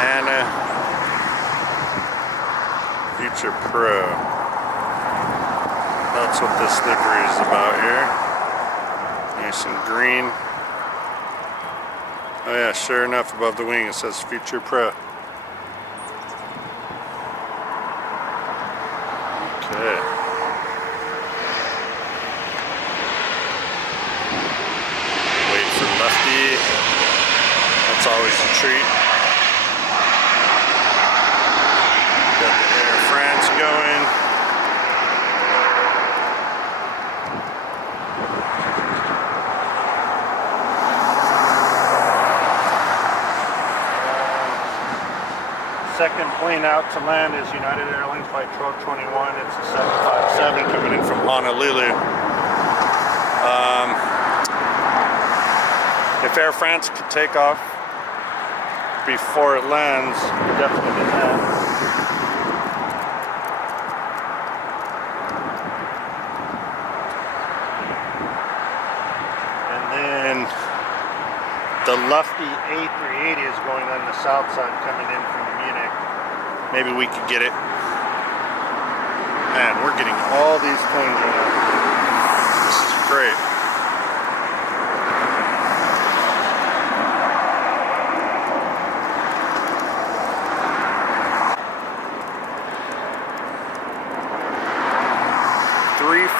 Anna Future Pro. That's what this livery is about here. Nice and green. Oh yeah, sure enough, above the wing it says Future Pro. Okay. Lefty, that's always a treat. Got the Air France going. Second plane out to land is United Airlines Flight 1221. It's a 757 coming in from Honolulu. If Air France could take off before it lands, definitely get that. And then the Lefty A380 is going on the south side coming in from Munich. Maybe we could get it. Man, we're getting all these planes right now. This is great.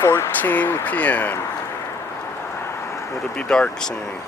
.14 p.m. It'll be dark soon.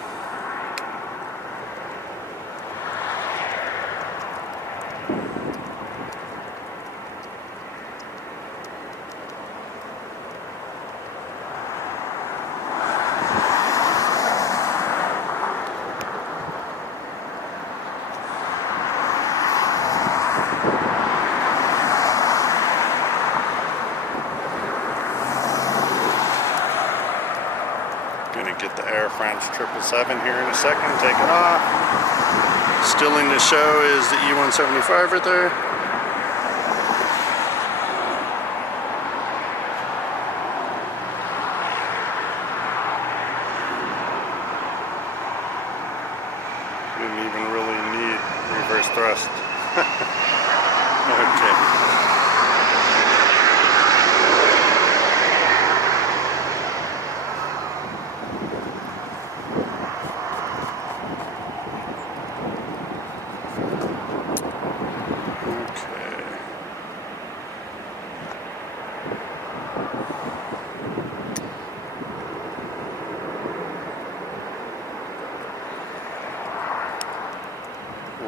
Get the Air France 777 here in a second, taking off. Still in the show is the E175 right there. Didn't even really need reverse thrust. Okay.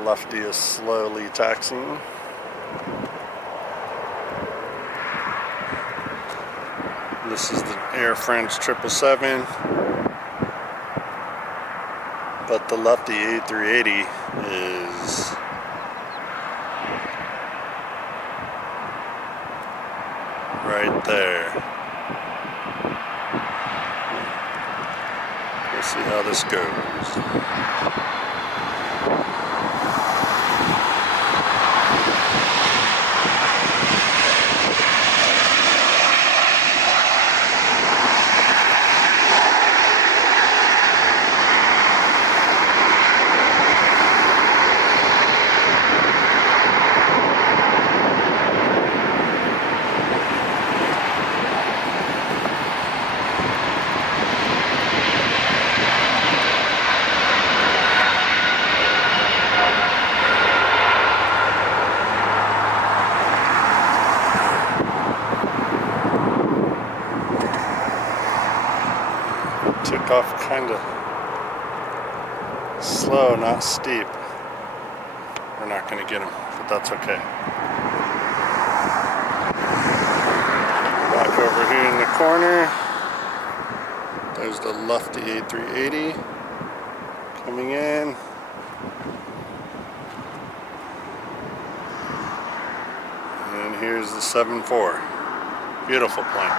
Lefty is slowly taxiing. This is the Air France 777, but the Lefty A380 is right there. We'll see how this goes. Took off kind of slow, not steep. We're not going to get him, but that's okay. Back over here in the corner. There's the Lefty A380 coming in. And here's the 7-4. Beautiful plane.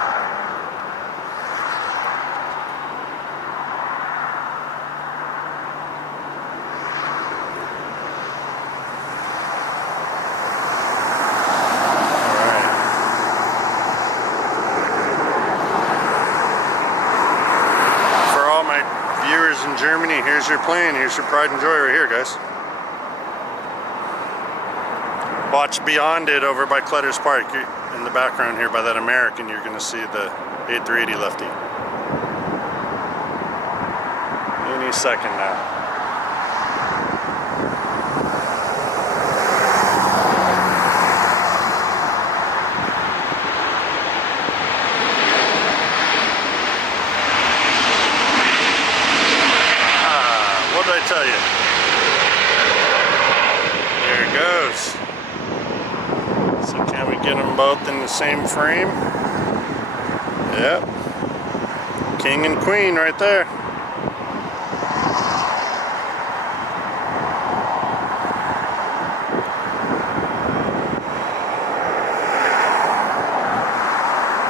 In Germany, here's your plane, here's your pride and joy right here, guys. Watch beyond it over by Clutter's Park. In the background here by that American, you're going to see the A380 Lefty. Any second now. I tell you. There it goes. So can we get them both in the same frame? Yep. King and queen right there.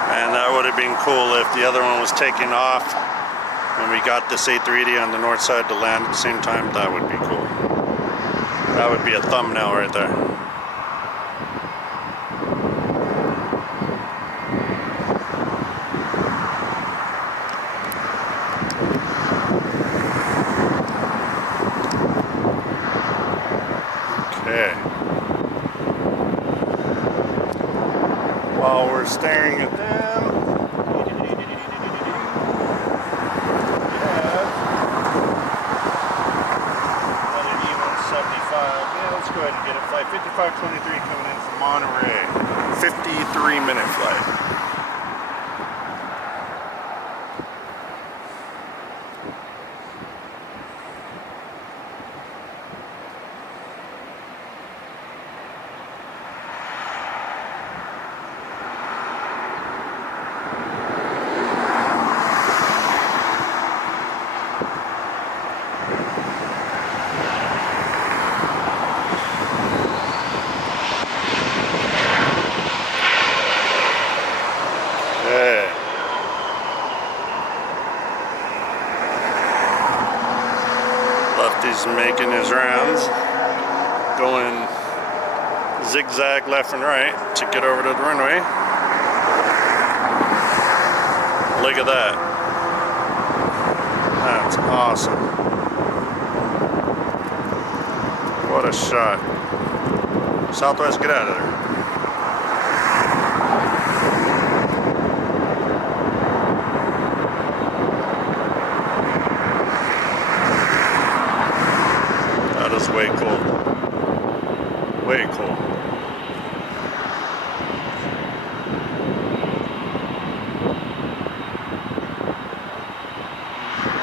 Man, that would have been cool if the other one was taking off and we got this A380 on the north side to land at the same time. That would be cool. That would be a thumbnail right there. Okay. While we're staring at them, let's go ahead and get it. Flight 5523 coming in from Monterey. 53-minute flight. Lefty's making his rounds, going zigzag left and right to get over to the runway. Look at that. That's awesome. What a shot. Southwest, get out of there. That is way cool. Way cool.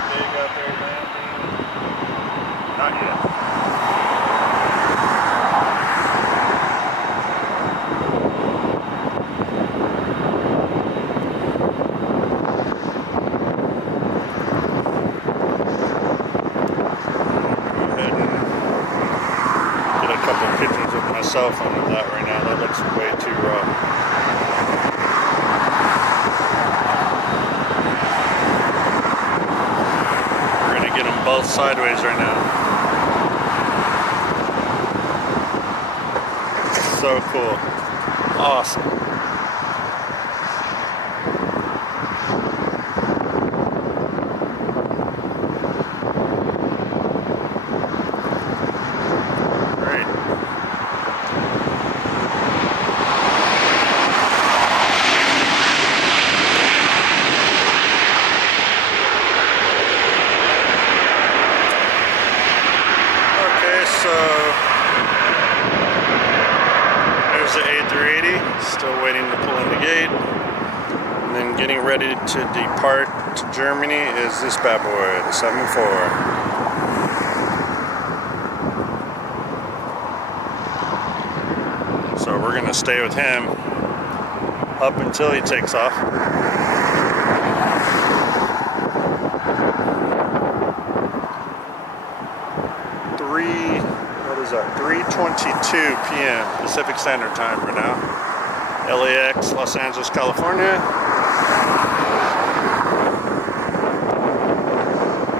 Big out there landing. Not yet. cell phone with that right now. That looks way too raw. We're gonna get them both sideways right now. So cool. Awesome. Still waiting to pull in the gate, and then getting ready to depart to Germany is this bad boy, the 74. So we're gonna stay with him up until he takes off. What is that? 3:22 p.m. Pacific Standard Time right now. LAX, Los Angeles, California.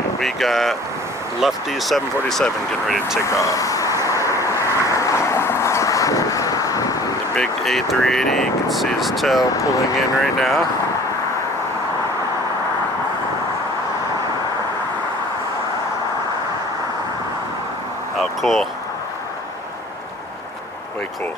And we got Lefty 747 getting ready to take off. And the big A380, you can see his tail pulling in right now. How cool. Way cool.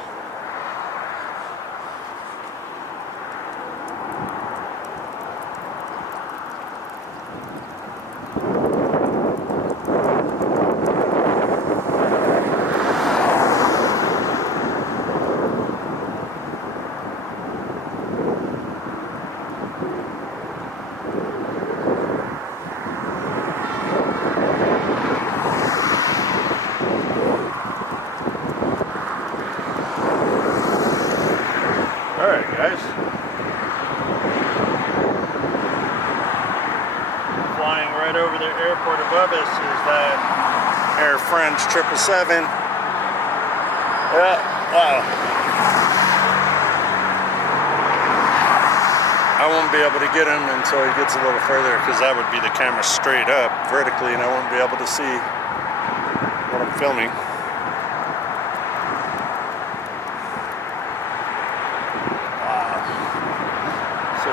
Alright guys, flying right over the airport above us is that Air France 777. Yeah, wow. I won't be able to get him until he gets a little further, because that would be the camera straight up vertically and I won't be able to see what I'm filming.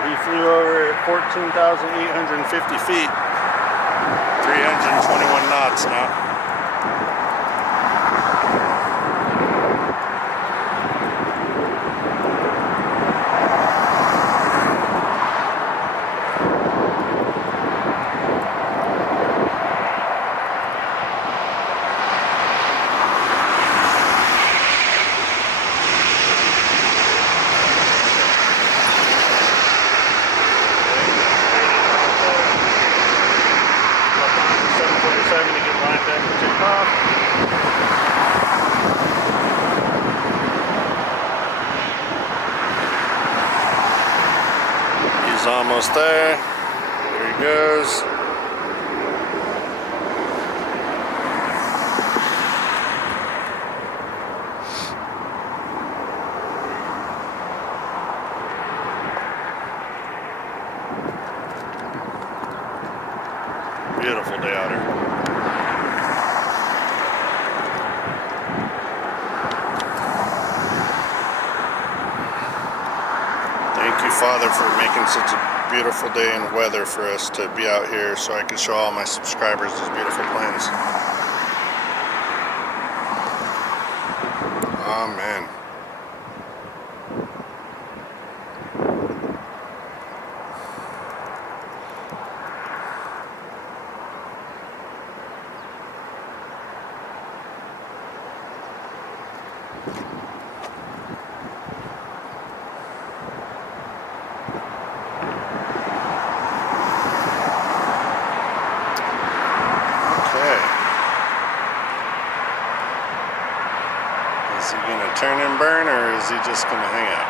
He flew over at 14,850 feet, 321 knots now. He's almost there. There he goes. Beautiful day out here. Thank you, Father, for making such a beautiful day and weather for us to be out here so I can show all my subscribers these beautiful planes. Amen. Is he going to turn and burn, or is he just going to hang out?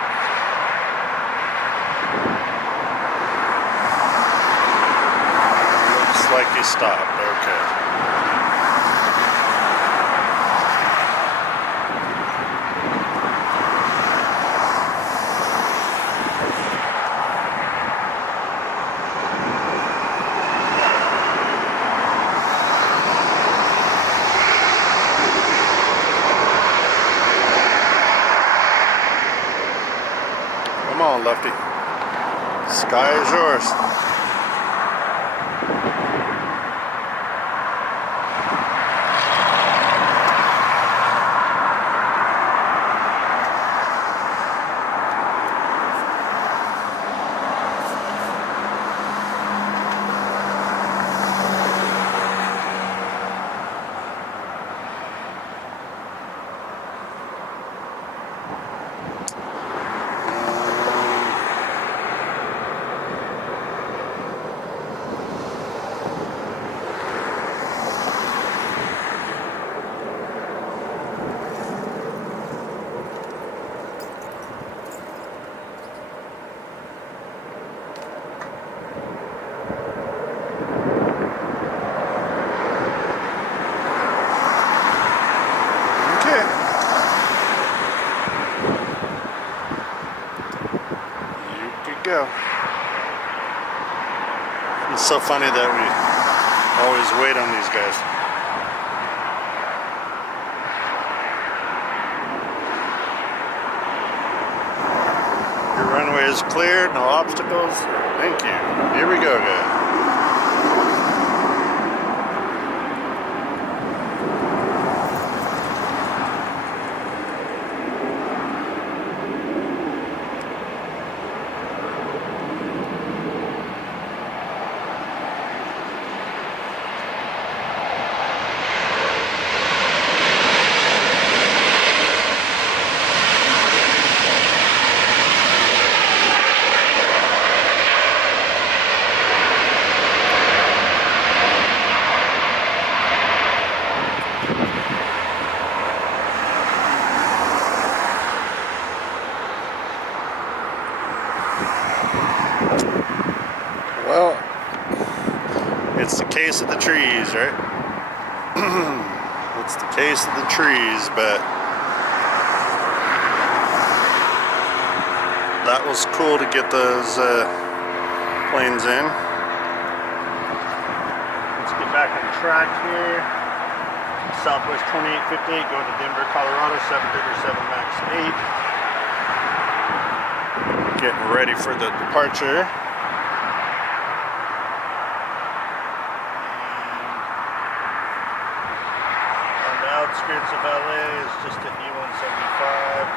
Looks like he stopped. Okay. Lefty. Sky is yours. Go. It's so funny that we always wait on these guys. Your runway is cleared, no obstacles. Thank you. Here we go, guys. Well, it's the case of the trees, right? It's the case of the trees, but that was cool to get those planes in. Let's get back on track here. Southwest 2858 going to Denver, Colorado, 737 MAX 8. Getting ready for the departure. Outskirts of LA is just an E175.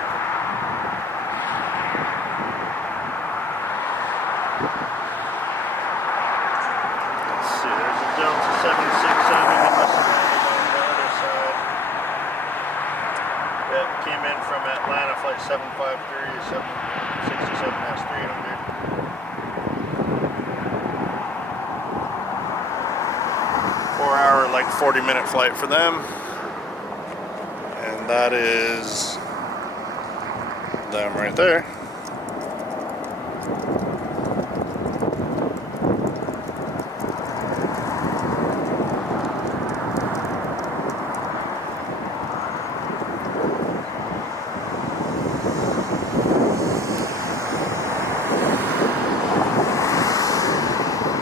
Let's see, there's a Delta 767 that must have landed on the other side. That came in from Atlanta, flight 753, 767S300. 4-hour, like 40-minute flight for them. That is them right there.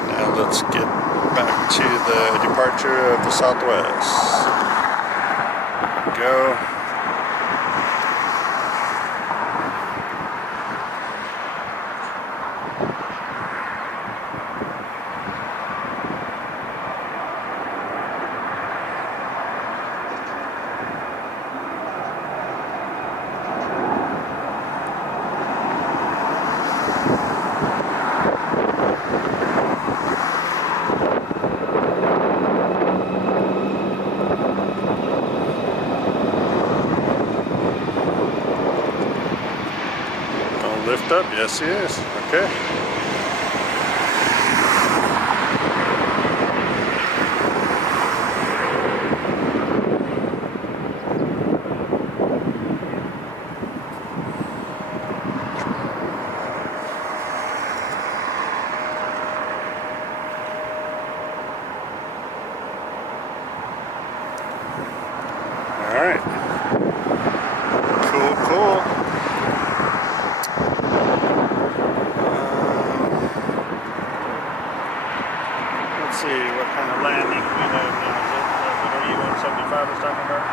Now let's get back to the departure of the Southwest. Go. Lift up, yes he is. Okay. All right. Cool, cool. Let's see what kind of landing we have now. Is it the little E175 I was talking about?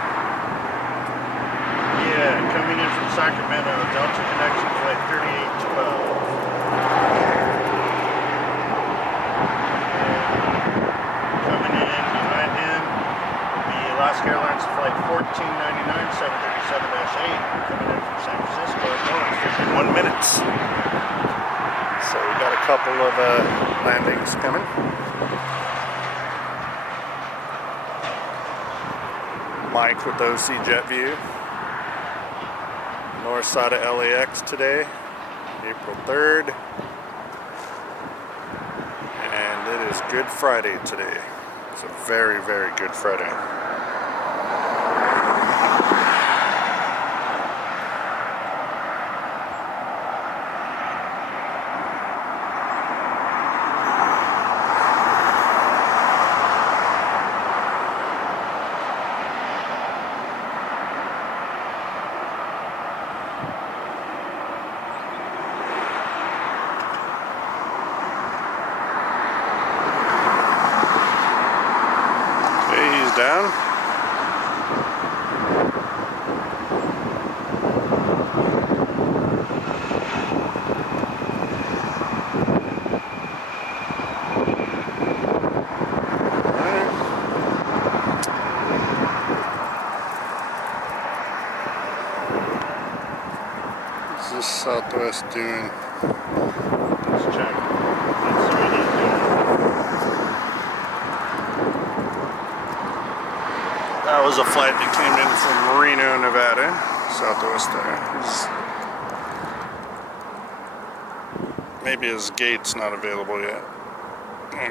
Yeah, coming in from Sacramento, Delta Connection flight 3812. Coming in behind him, the Alaska Airlines flight 1499, 737-8, coming in from San Francisco at going 51 minutes. So we got a couple of landings coming. Mike with OC Jet View. North side of LAX today, April 3rd. And it is Good Friday today. It's a very, very good Friday. Down. What's this Southwest doing? Let's check. Let's see what he's doing. That was a flight that came in from Reno, Nevada, Southwest Airlines. Maybe his gate's not available yet.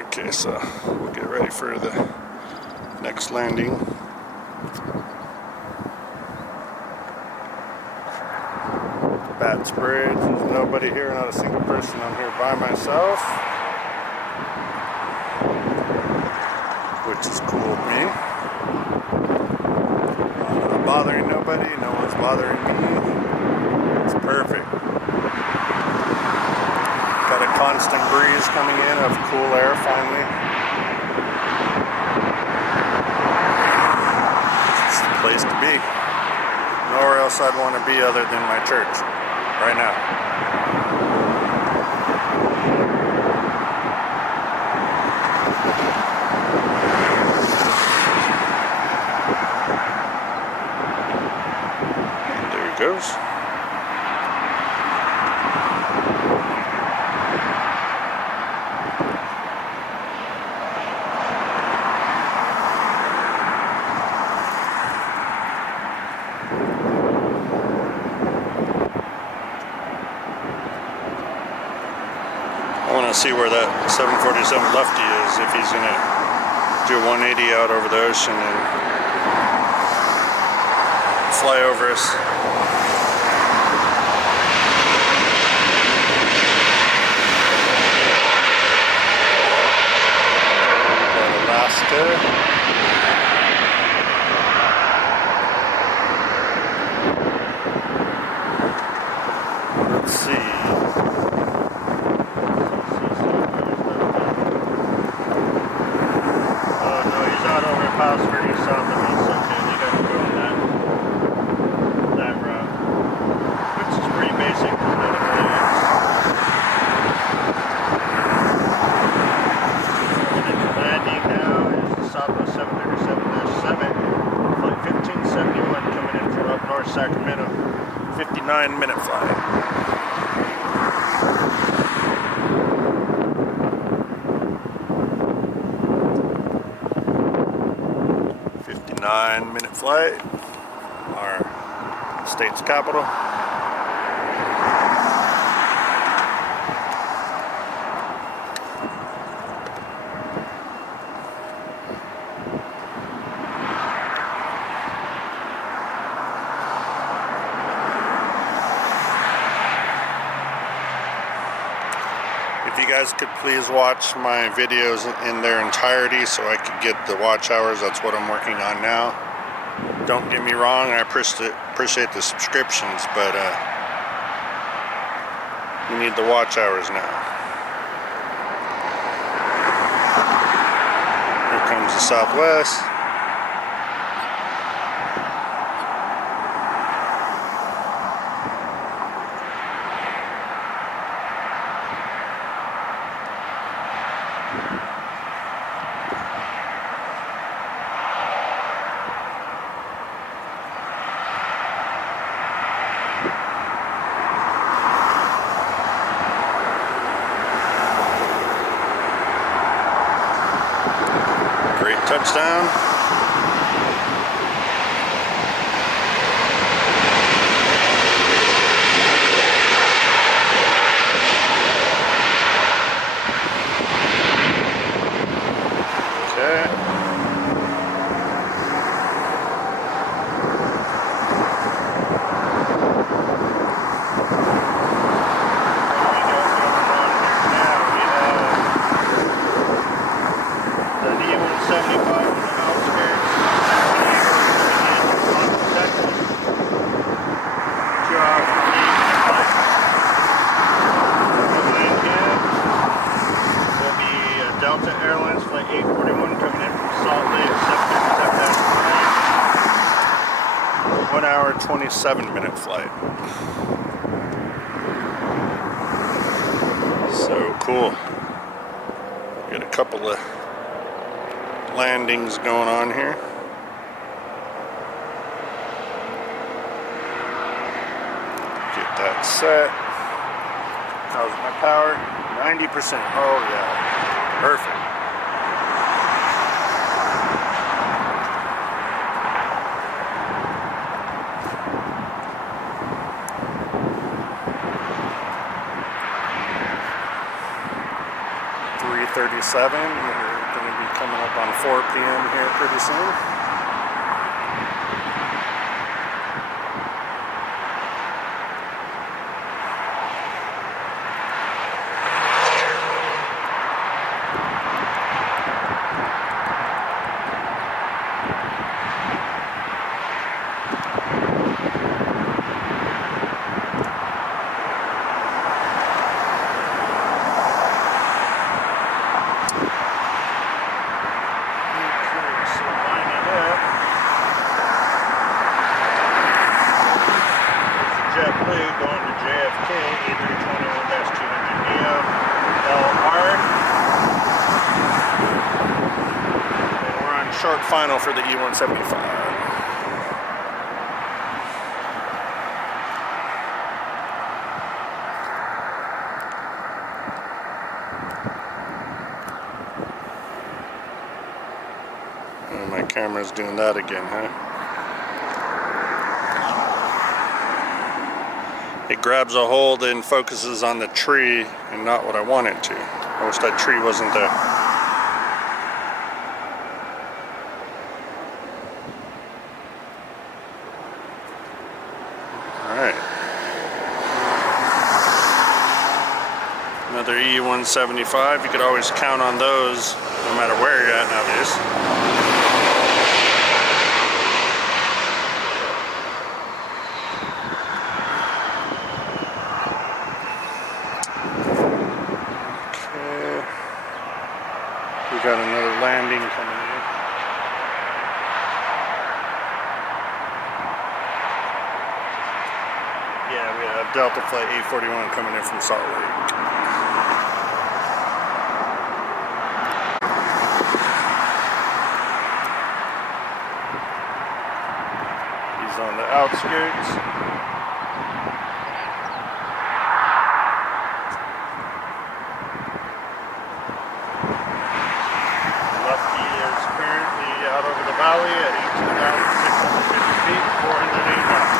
Okay, so we'll get ready for the next landing. Bats Bridge, there's nobody here, not a single person. I'm here by myself, which is cool with me. Bothering nobody, no one's bothering me. It's perfect. Got a constant breeze coming in of cool air finally. It's the place to be. Nowhere else I'd want to be other than my church right now. Goes. I want to see where that 747 lefty is, if he's going to do 180 out over the ocean and fly over us. Alaska. Let's see. Oh no, he's out over Palos Verdes south of me, so okay, they gotta go on that route. Which is pretty basic. Landing now is the Southwest 737-7, flight 1571 coming in from up north Sacramento, 59-minute flight. Minute flight, our state's capital. If you guys could please watch my videos in their entirety so I could get the watch hours, that's what I'm working on now. Don't get me wrong, I appreciate the subscriptions, but we need the watch hours now. Here comes the Southwest. touchdown. Okay. Delta Airlines flight 841 coming in from Salt Lake, 757-9. 1 hour, 27-minute flight. So cool. Got a couple of landings going on here. Get that set. How's my power? 90%. Oh yeah. Perfect. .337. We're going to be coming up on 4 p.m. here pretty soon. Going to JFK, A321-200neo LR. And we're on short final for the E175. Oh, my camera's doing that again, huh? It grabs a hold and focuses on the tree and not what I want it to. I wish that tree wasn't there. Alright. Another E175. You could always count on those no matter where you're at nowadays. We got another landing coming in. Yeah, we have Delta Flight 841 coming in from Salt Lake. He's on the outskirts. Out over the valley at 18,650 feet, 408 knots.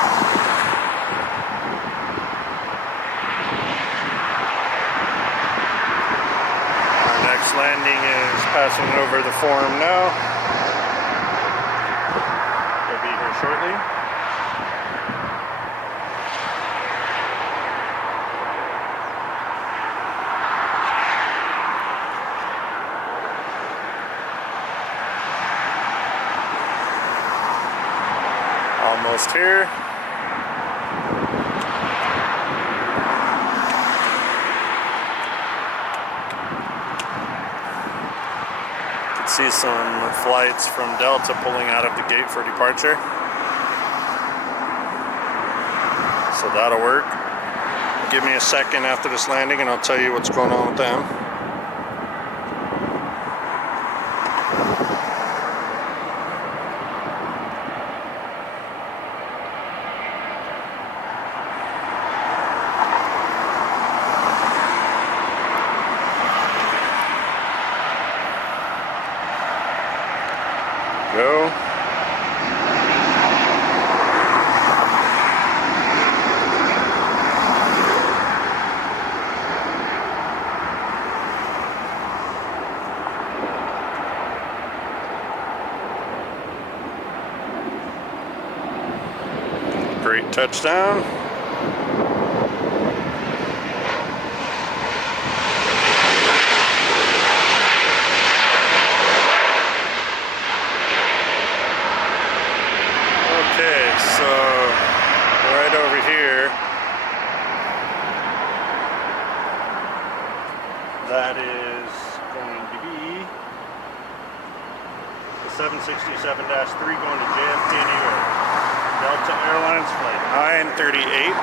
Our next landing is passing over the forum now. We'll be here shortly. Almost here. You can see some flights from Delta pulling out of the gate for departure. So that'll work. Give me a second after this landing and I'll tell you what's going on with them. touchdown. Okay, so right over here, that is going to be the 767-3 going to JFK, New York. Delta Airlines flight 938.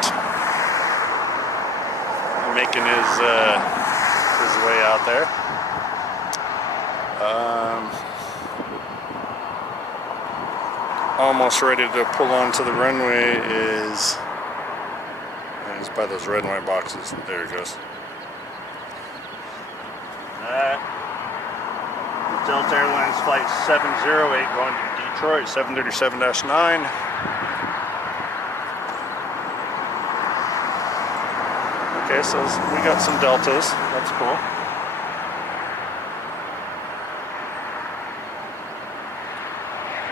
Making his way out there. Almost ready to pull onto the runway is by those red and white boxes. There it goes. That Delta Airlines flight 708 going to Detroit, 737-9. Okay, so we got some Deltas. That's cool.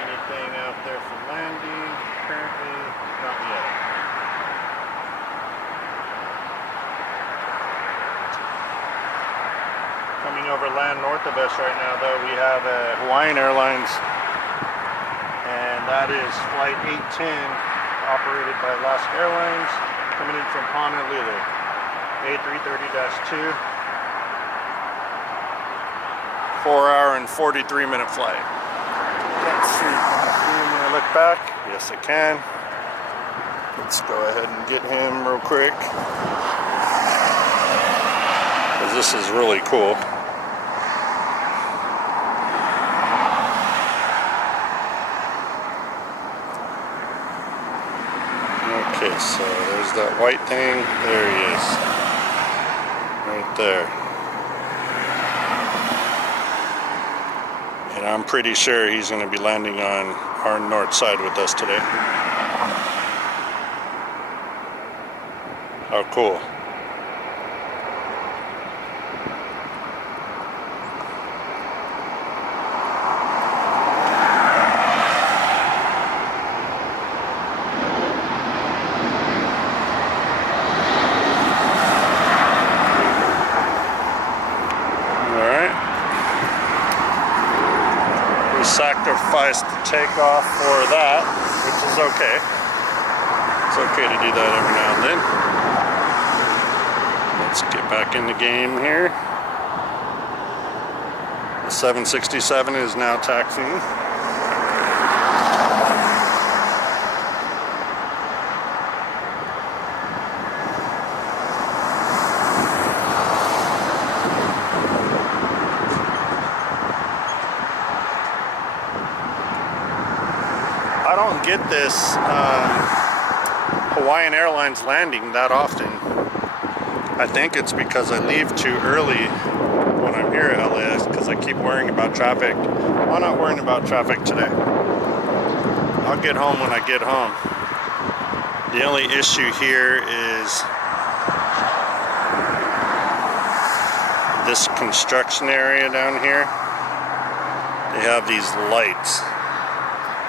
Anything out there for landing? Currently, not yet. Coming over land north of us right now, though, we have Hawaiian Airlines, and that is flight 810, operated by Alaska Airlines, coming in from Honolulu. A330-2, 4-hour and 43-minute flight. Let's see, can I look back? Yes, I can. Let's go ahead and get him real quick, because this is really cool. Okay, so there's that white thing. There he is. Right there. And I'm pretty sure he's going to be landing on our north side with us today. How cool. Sacrifice the takeoff for that, which is okay. It's okay to do that every now and then. Let's get back in the game here. The 767 is now taxiing. I don't get this Hawaiian Airlines landing that often. I think it's because I leave too early when I'm here at LAX, because I keep worrying about traffic. I'm not worrying about traffic today. I'll get home when I get home. The only issue here is this construction area down here. They have these lights.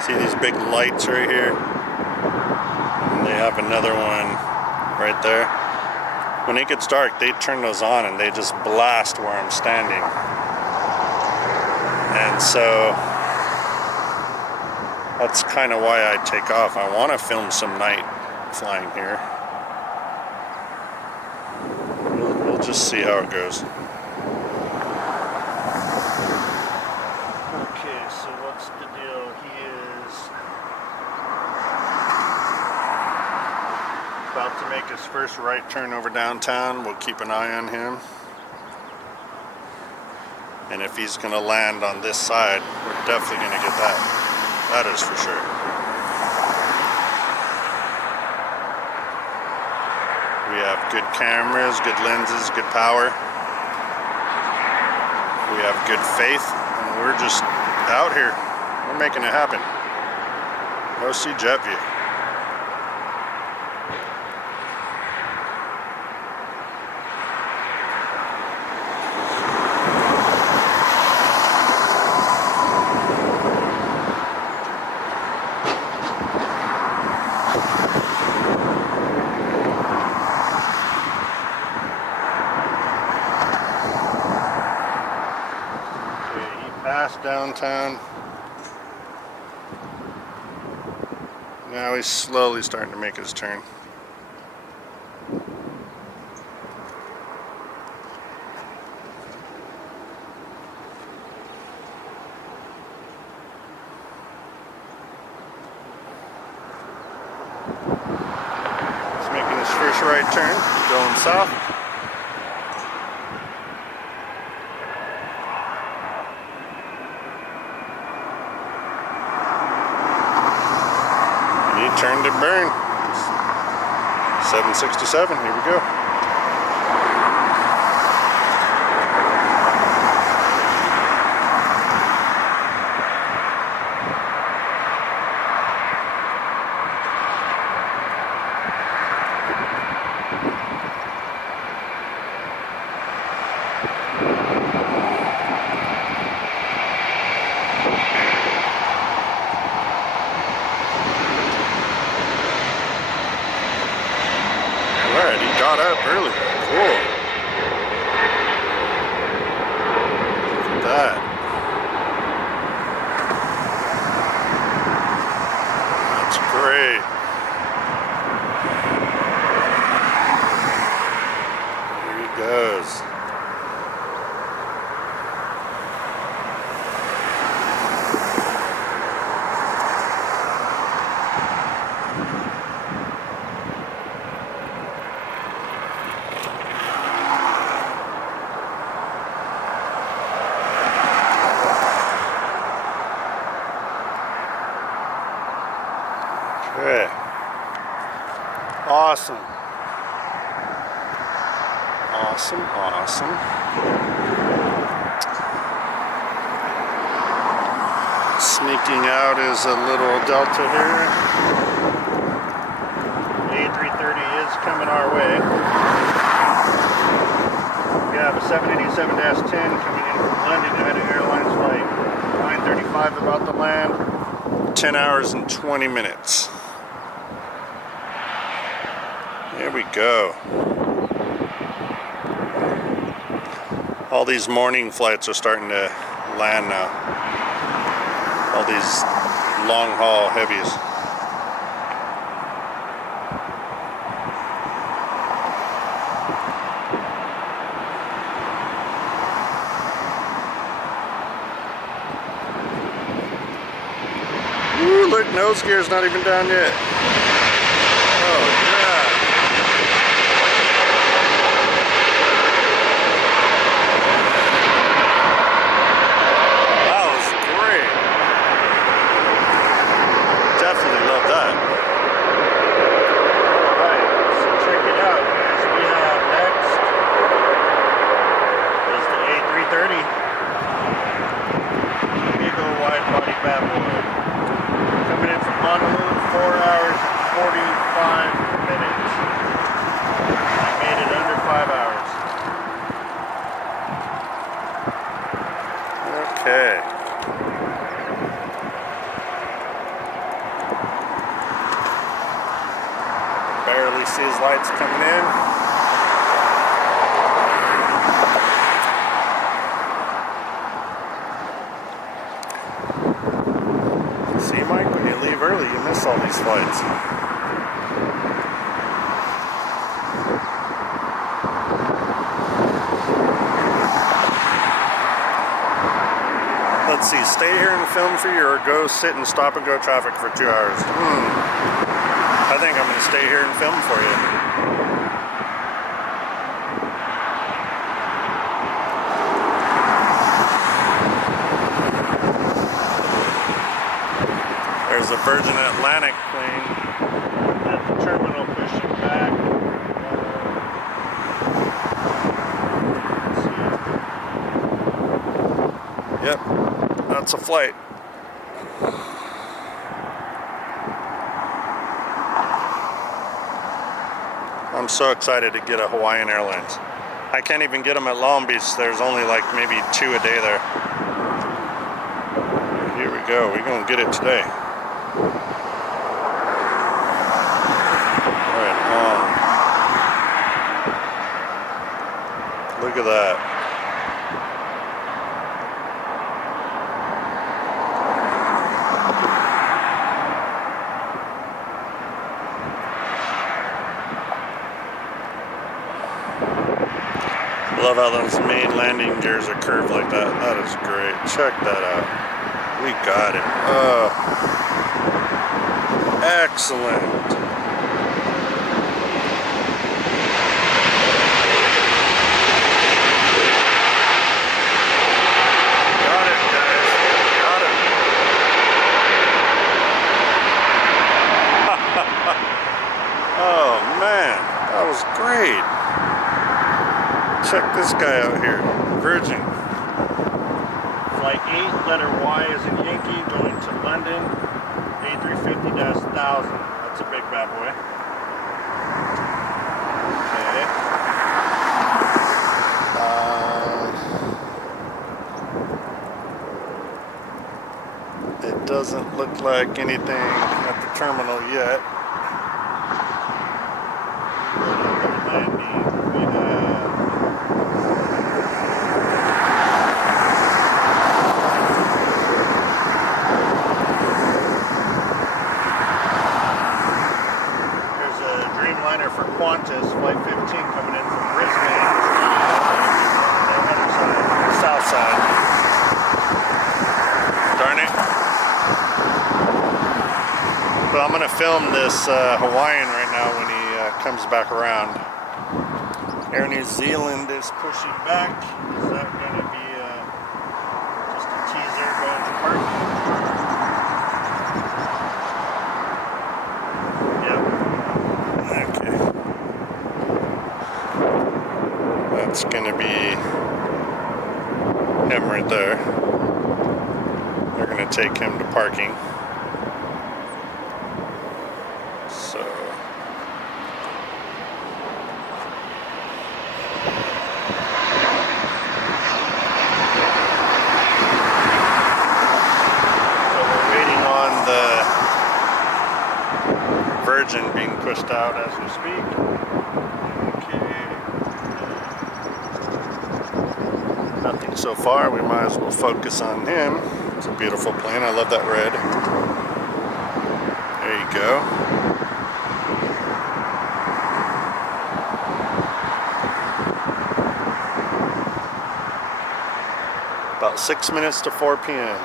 See these big lights right here? And they have another one right there. When it gets dark, they turn those on and they just blast where I'm standing. And so that's kind of why I take off. I want to film some night flying here. We'll just see how it goes. Okay, so what's the deal? He is about to make his first right turn over downtown. We'll keep an eye on him. And if he's going to land on this side, we're definitely going to get that. That is for sure. We have good cameras, good lenses, good power. We have good faith, and we're just out here. We're making it happen. Go see JetView. past downtown. Now he's slowly starting to make his turn. He's making his first right turn, going south. Turn to burn. 767, here we go. Alright, he got up early. Cool. Look at that. That's great. Here he goes. Okay. Awesome. Awesome, awesome. Sneaking out is a little Delta here. A330 is coming our way. We have a 787-10 coming in from London, United Airlines flight 9:35 about to land. 10 hours and 20 minutes. There we go. All these morning flights are starting to land now. All these long haul heavies. Ooh, look, nose gear's not even down yet. Oh, yeah. That was great. Definitely love that. Alright, so check it out, guys. We have next is the A330. Big old wide body bad boy. Coming in from Honolulu, 4 hours and 45 minutes. I made it under 5 hours. Okay. Barely see his lights coming in. See, Mike, when you leave early, you miss all these flights. Let's see, stay here and film for you, or go sit and stop and go traffic for 2 hours. I think I'm going to stay here and film for you. There's a Virgin Atlantic plane at the terminal pushing back. Yep, that's a flight. I'm so excited to get a Hawaiian Airlines. I can't even get them at Long Beach. There's only like maybe 2 a day there. Here we go. We're going to get it today. Right on. Look at that. love how those main landing gears are curved like that. That is great. Check that out. We got it. Oh, excellent. Got it, guys. Got it. Oh, man. That was great. Check this guy out here. Virgin. Flight 8, letter Y is in Yankee, going to London. A350-1000. That's a big bad boy. Okay. It doesn't look like anything at the terminal yet. For Qantas, flight 15 coming in from Brisbane, the other side, the south side. Darn it. But I'm going to film this Hawaiian right now when he comes back around. Air New Zealand is pushing back. Is that going to be just a teaser going to park? That's gonna be him right there. They're gonna take him to parking. So we're waiting on the Virgin being pushed out as we speak. Nothing so far, we might as well focus on him. It's a beautiful plane, I love that red. There you go. About 6 minutes to 4 p.m.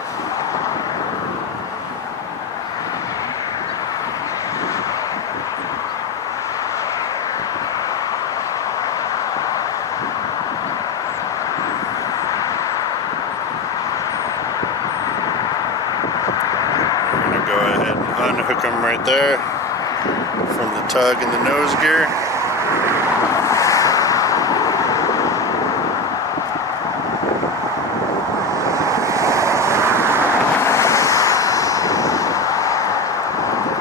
Unhook them right there from the tug and the nose gear.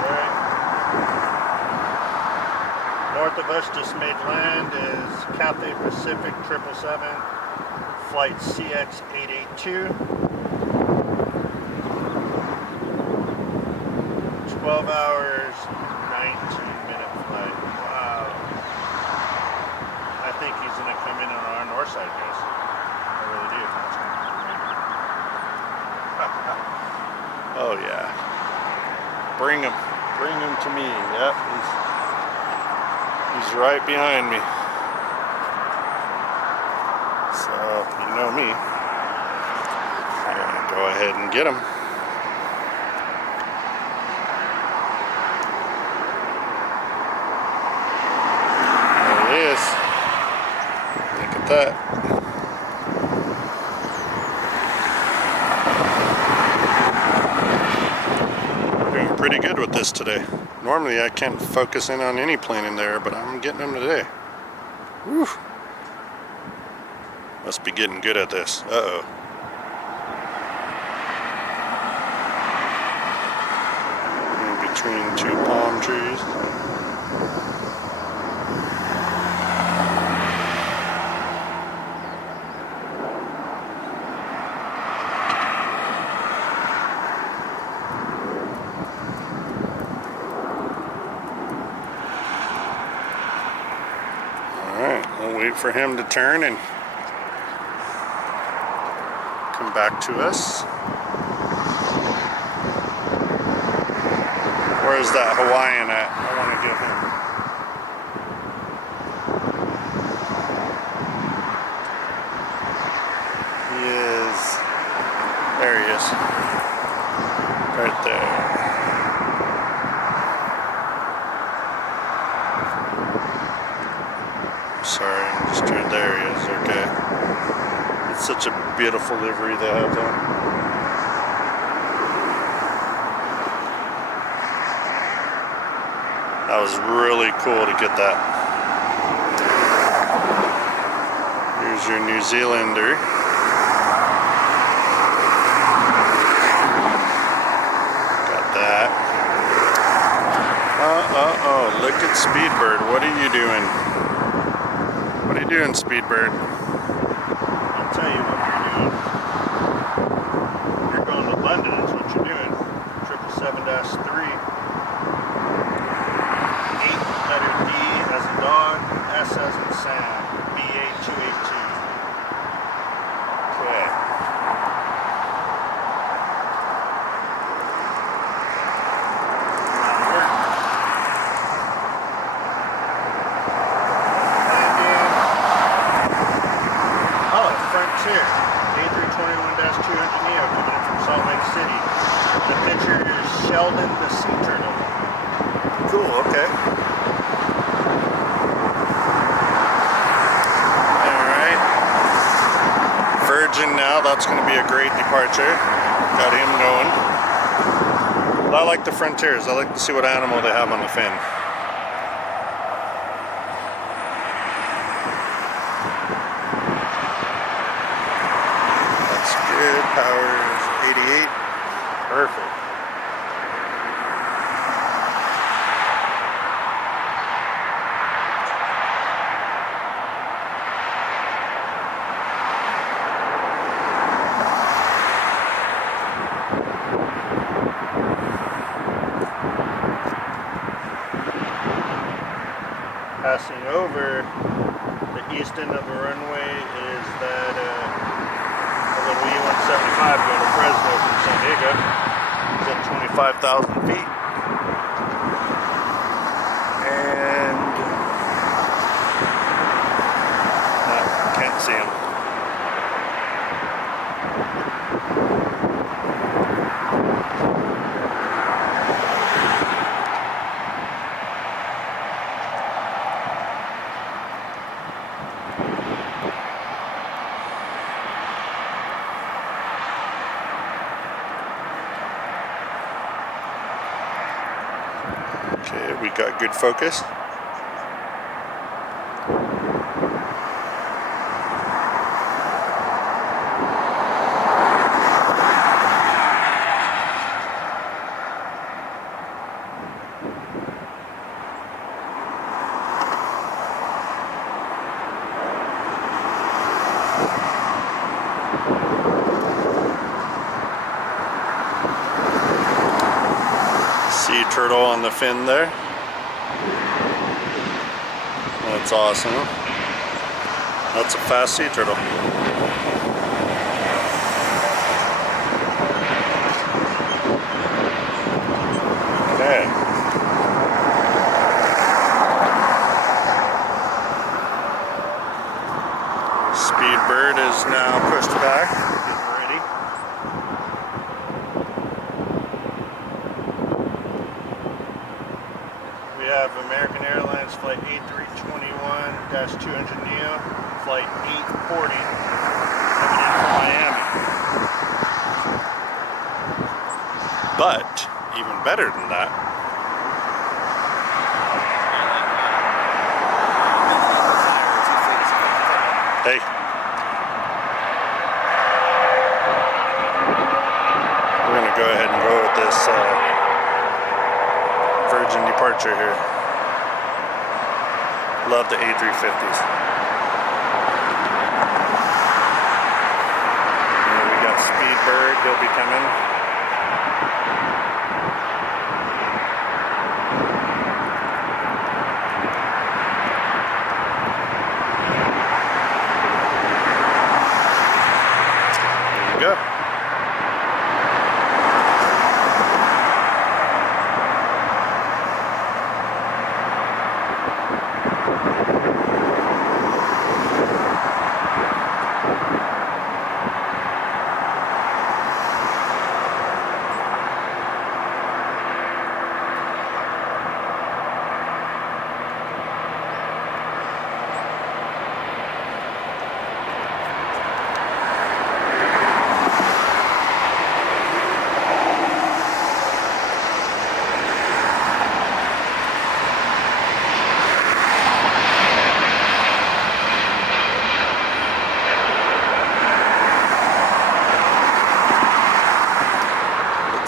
Alright. North of us just made land is Cathay Pacific 777, flight CX882. 12 hours, 19-minute flight. Wow. I think he's going to come in on our north side, guys. I really do. Oh, yeah. Bring him. Bring him to me. Yep. He's right behind me. So, you know me. I'm going to go ahead and get him. Look at that. Doing pretty good with this today. Normally I can't focus in on any plane in there, but I'm getting them today. Whew. Must be getting good at this. Uh-oh. In between two palm trees. We'll wait for him to turn and come back to us. Where's that Hawaiian at? I want to get him. There he is. Right there. Sorry, I'm just trying. There he is. Okay. It's such a beautiful livery they have there. That was really cool to get that. Here's your New Zealander. Got that. Oh, look at Speedbird. What are you doing? What are you doing, Speedbird? I'll tell you what you're doing. You're going to London is what you're doing. 777-3. 8 letter D as a dog, S as in Sam, BA282. Okay. Frontier, A321-200neo coming in from Salt Lake City. The picture is Sheldon the sea turtle. Cool, okay. Alright. Virgin now, that's going to be a great departure. Got him going. But I like the Frontiers. I like to see what animal they have on the fin. Good, power's 88. Perfect. Passing over the east end of the runway is that little E-175 going to Fresno from San Diego. It's at 25,000 feet. And can't see him. Okay, we got good focus. Sea turtle on the fin there. That's awesome. That's a fast sea turtle. Okay. Speedbird is now pushed back. Getting ready. We have American Airlines flight A321-200neo, flight 840, coming in from Miami. But, even better than that, hey. We're going to go ahead and go with this Virgin departure here. Love the A350s. And then we got Speedbird, he'll be coming. There we go.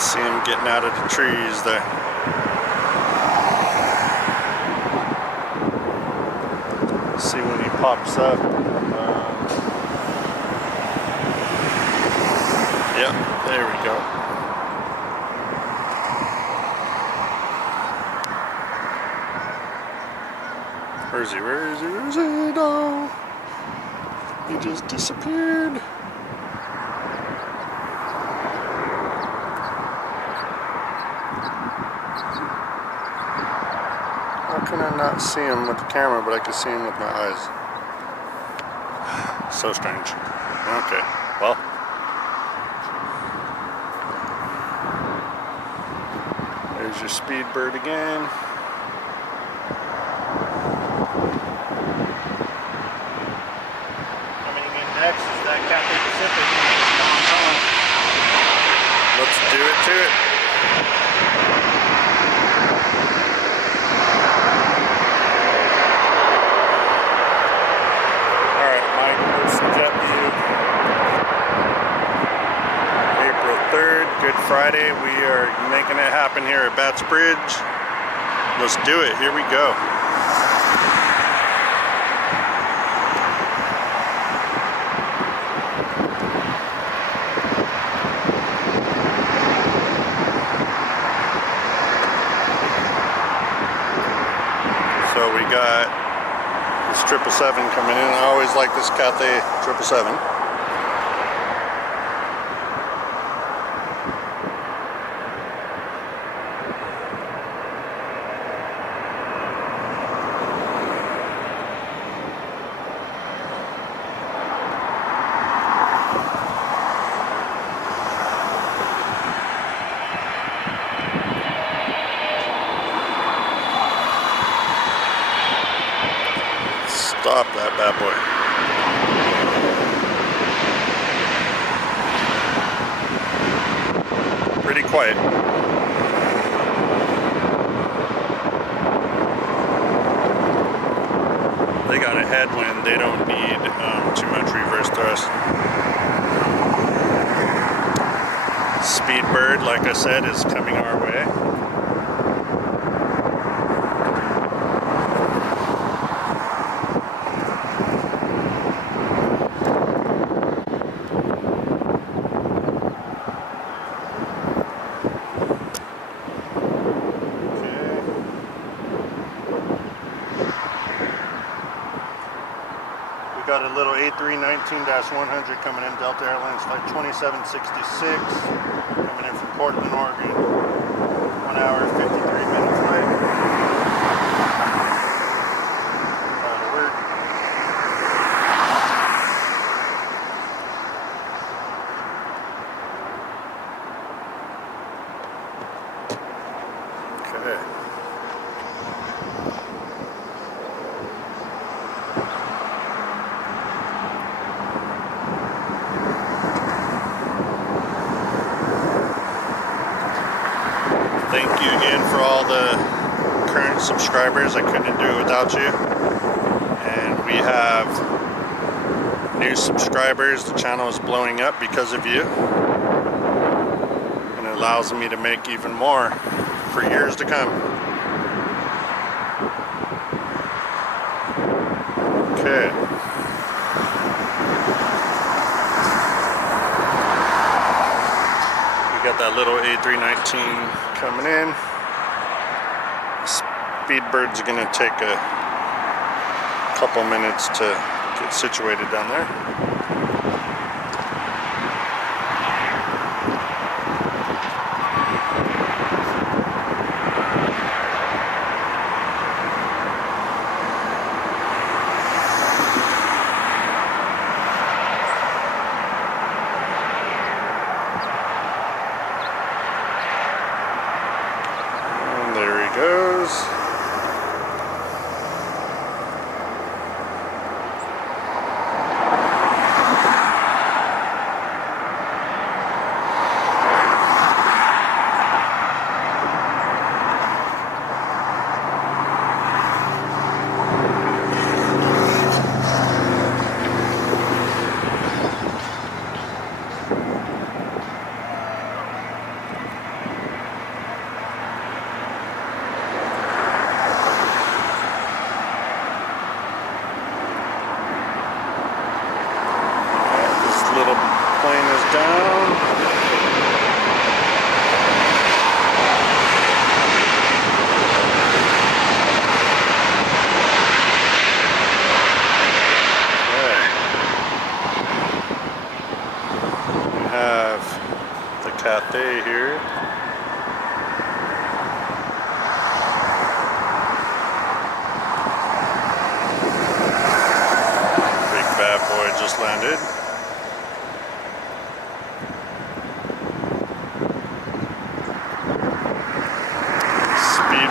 See him getting out of the trees there. See when he pops up. Yep, there we go. Where is he? Where is he? Where is he? No! He just disappeared. How can I not see him with the camera, but I can see him with my eyes? So strange. Okay, well. There's your speed bird again. Coming in next is that Cathay Pacific. Let's do it to it. Alright, Mike, Ocean Jet View. April 3rd, Good Friday. We are making it happen here at Bats Bridge. Let's do it. Here we go. So we got this 777 coming in. I always like this Cathay 777. Stop that bad boy. Pretty quiet. They got a headwind. They don't need too much reverse thrust. Speedbird, like I said, is coming our way. Got a little A319-100 coming in, Delta Airlines flight 2766, coming in from Portland, Oregon. 1 hour, 53-minute flight. That'll work. Okay. Thank you again for all the current subscribers. I couldn't do it without you. And we have new subscribers. The channel is blowing up because of you. And it allows me to make even more for years to come. Okay. Got that little A319 coming in. Speedbird's gonna take a couple minutes to get situated down there. Goes. plane is down. Okay. We have the Cathay here. Big bad boy just landed.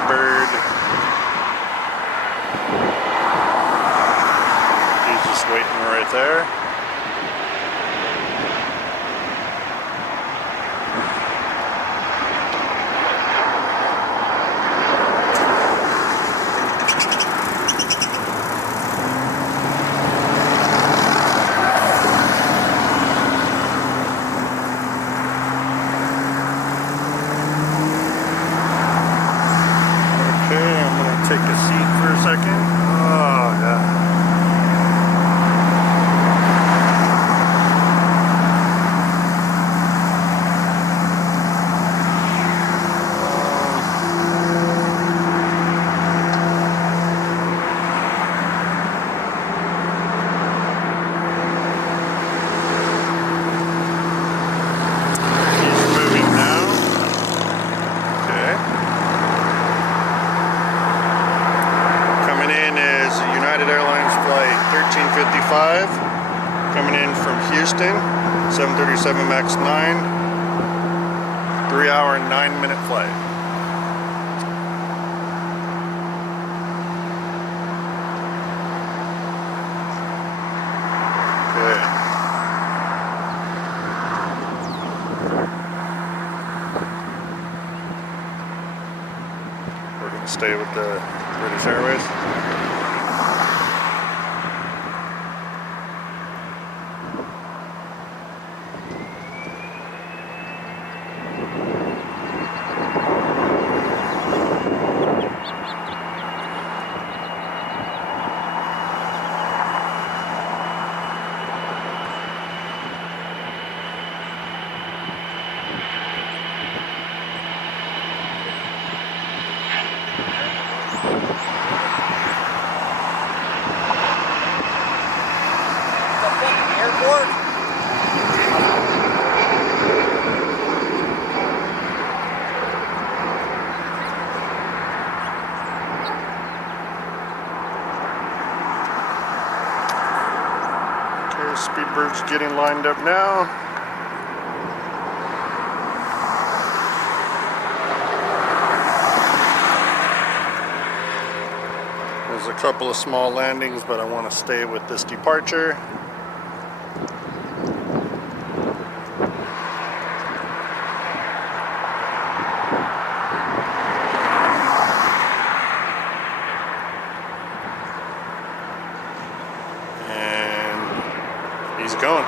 Bird. He's just waiting right there. Take a seat for a second. Oh, yeah. He's moving now. Okay. United Airlines flight 1355 coming in from Houston, 737 MAX 9, 3 hour and 9 minute flight. Good. We're going to stay with the British Airways. Airport. Okay, Speedbird's getting lined up now. There's a couple of small landings, but I want to stay with this departure. He's going.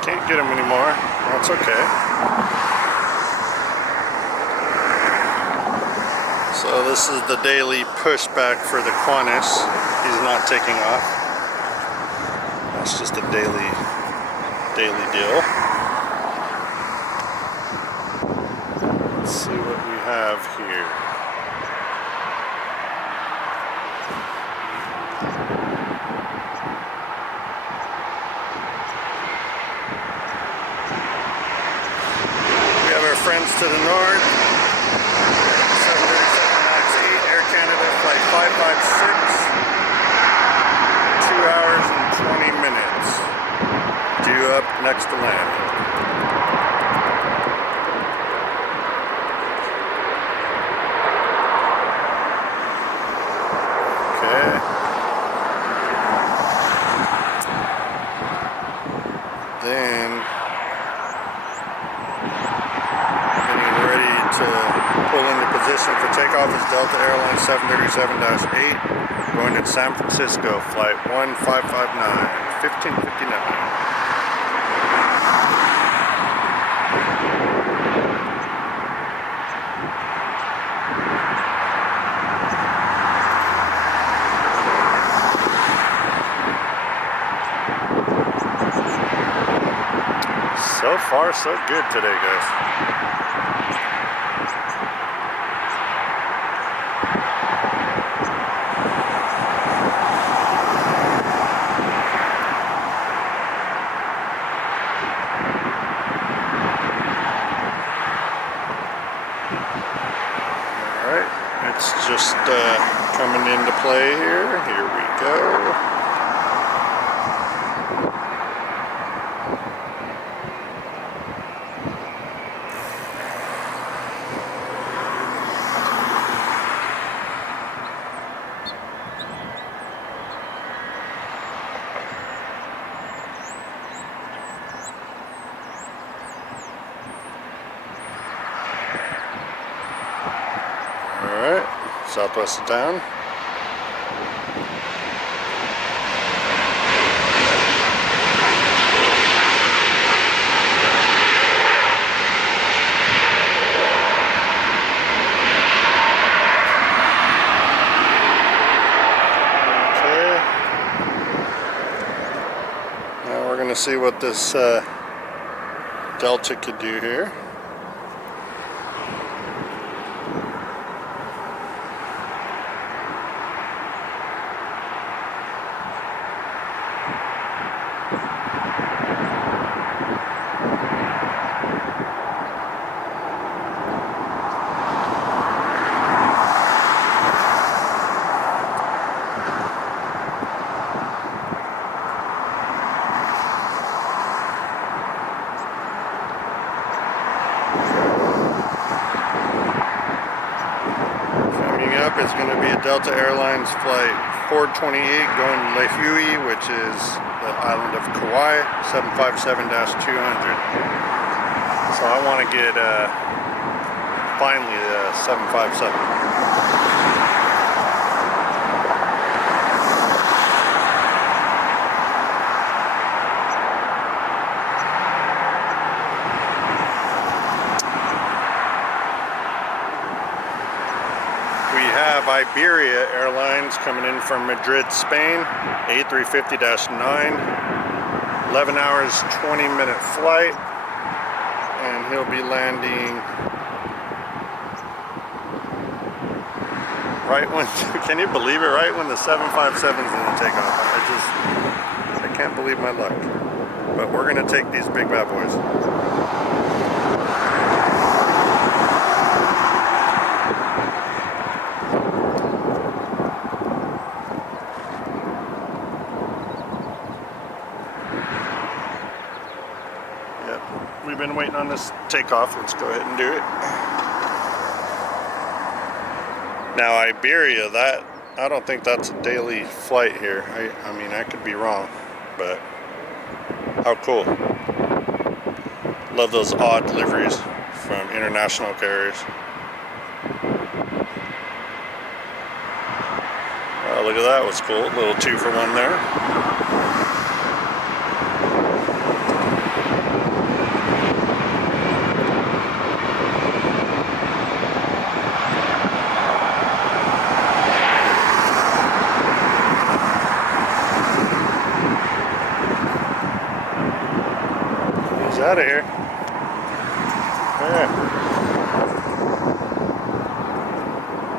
Can't get him anymore. That's okay. So this is the daily pushback for the Qantas. He's not taking off. That's just a daily deal. Let's see what we have here. We have our friends to the north. 737 MAX 8, Air Canada flight 556. 2 hours and 20 minutes. Due up next to land. Okay. Then getting ready to pull into position for takeoff is Delta Airlines 737-8 going to San Francisco, flight 1559, 1559. So far, so good today, guys. Alright, it's just coming into play here. Here we go. Alright, Southwest is down. Okay. Now we're going to see what this Delta could do here. It's going to be a Delta Airlines flight 428 going to Livery, which is the island of Kauai, 757-200. So I want to get finally the 757. We have Iberia Airlines coming in from Madrid, Spain, A350-9, 11 hours, 20-minute flight, and he'll be landing right when, can you believe it, right when the 757's in the takeoff. I can't believe my luck, but we're going to take these big bad boys. We've been waiting on this takeoff. Let's go ahead and do it. Now Iberia, that I don't think that's a daily flight here. I mean, I could be wrong, but how cool. Love those odd deliveries from international carriers. Oh, look at that, was cool. A little 2-for-1 there. Out of here. Yeah.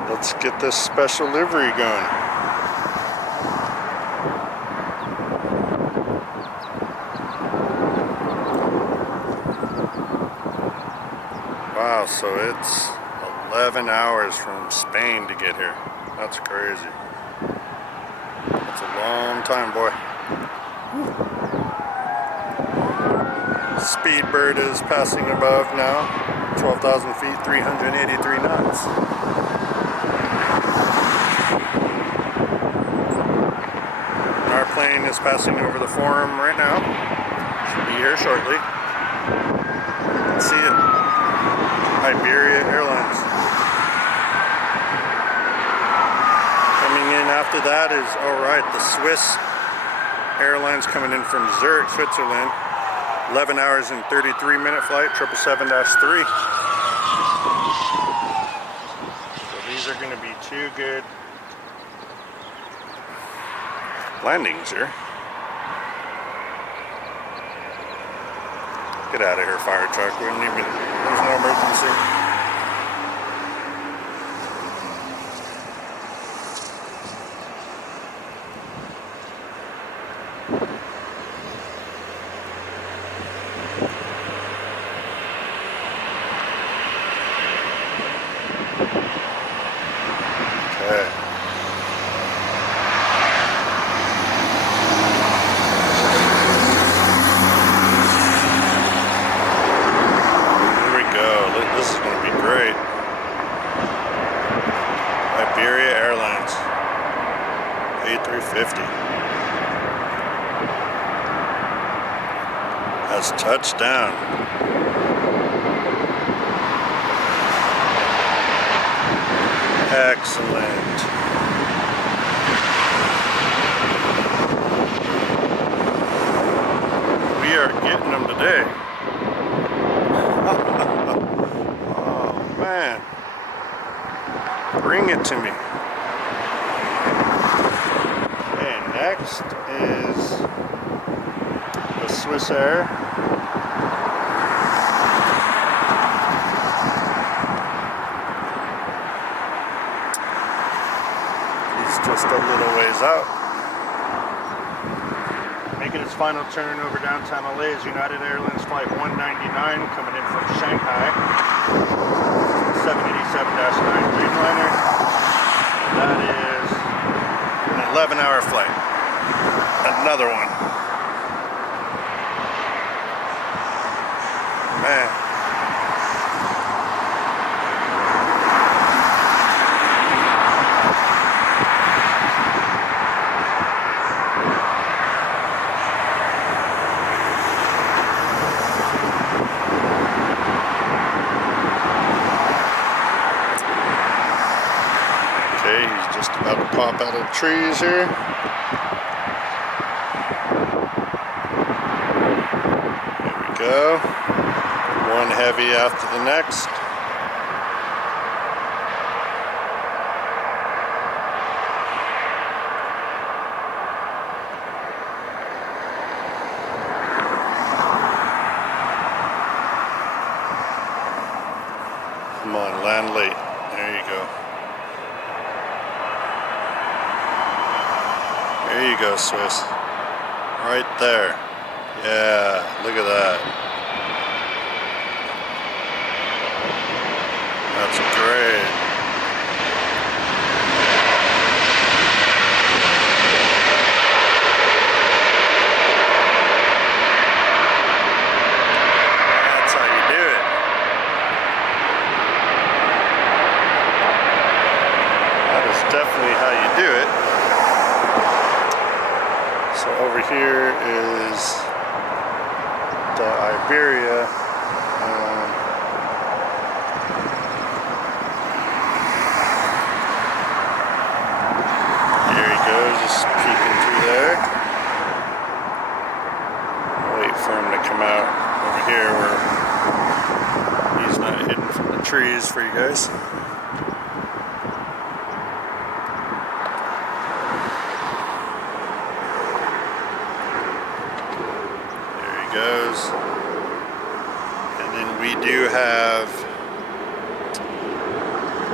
Let's get this special livery going. so it's 11 hours from Spain to get here. That's crazy. That's a long time, boy. Speedbird is passing above now. 12,000 feet, 383 knots. And our plane is passing over the forum right now. Should be here shortly. See it. Iberia Airlines. Coming in after that is, alright, the Swiss Airlines coming in from Zurich, Switzerland. 11 hours and 33-minute flight, 777-3. So these are going to be two good landings here. Get out of here, fire truck. We don't even, there's no emergency. Okay. This is going to be great. Iberia Airlines A350 has touched down. Excellent. We are getting them today. Man, bring it to me. Okay, next is the Swiss Air. He's just a little ways out. Making its final turn over downtown LA is United Airlines Flight 199 coming in from Shanghai. 787-9 Dreamliner. That is an 11-hour flight. Another one. Man. He's just about to pop out of the trees here. There we go. One heavy after the next. Come on, land late. There you go. There you go, Swiss. Right there. Yeah, look at that. That's great. That's how you do it. That is definitely how you do it. So over here is the Iberia. There he goes, just peeking through there. Wait for him to come out over here where he's not hidden from the trees for you guys. Goes, and then we do have,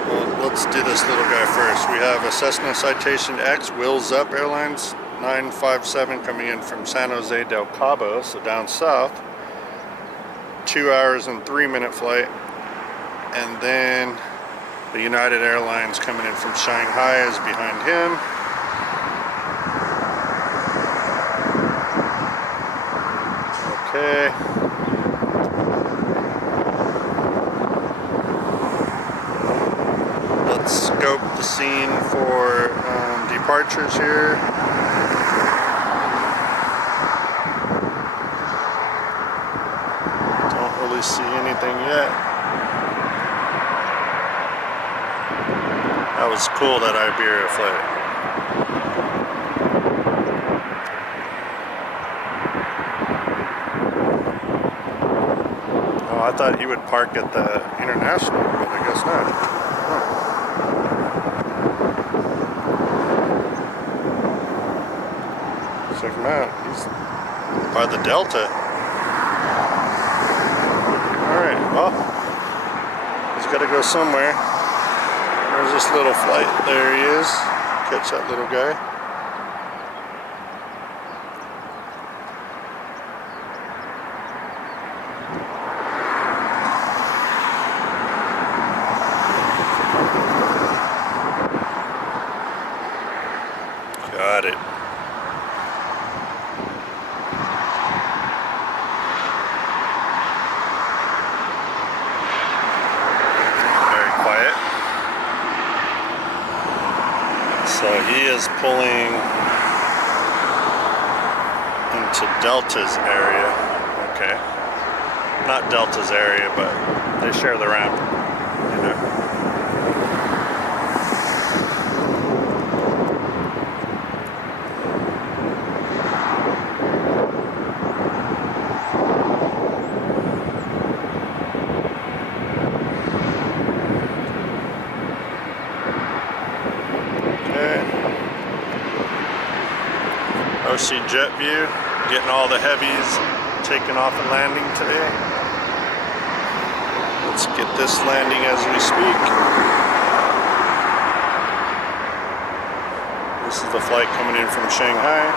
well, let's do this little guy first. We have a Cessna Citation X Wheels Up Airlines 957 coming in from San Jose del Cabo, so down south. 2 hours and 3-minute flight, and then the United Airlines coming in from Shanghai is behind him. Okay. Let's scope the scene for departures here. Don't really see anything yet. That was cool, that Iberia flight. Oh, I thought he would park at the international, but I guess not. Huh. Check him out. He's by the Delta. Alright, well, he's got to go somewhere. There's this little flight. There he is. Catch that little guy. Got it. Very quiet. So he is pulling into Delta's area. Okay. Not Delta's area, but they share the ramp, you know. OC Jet View, getting all the heavies taking off and landing today. Let's get this landing as we speak. This is the flight coming in from Shanghai.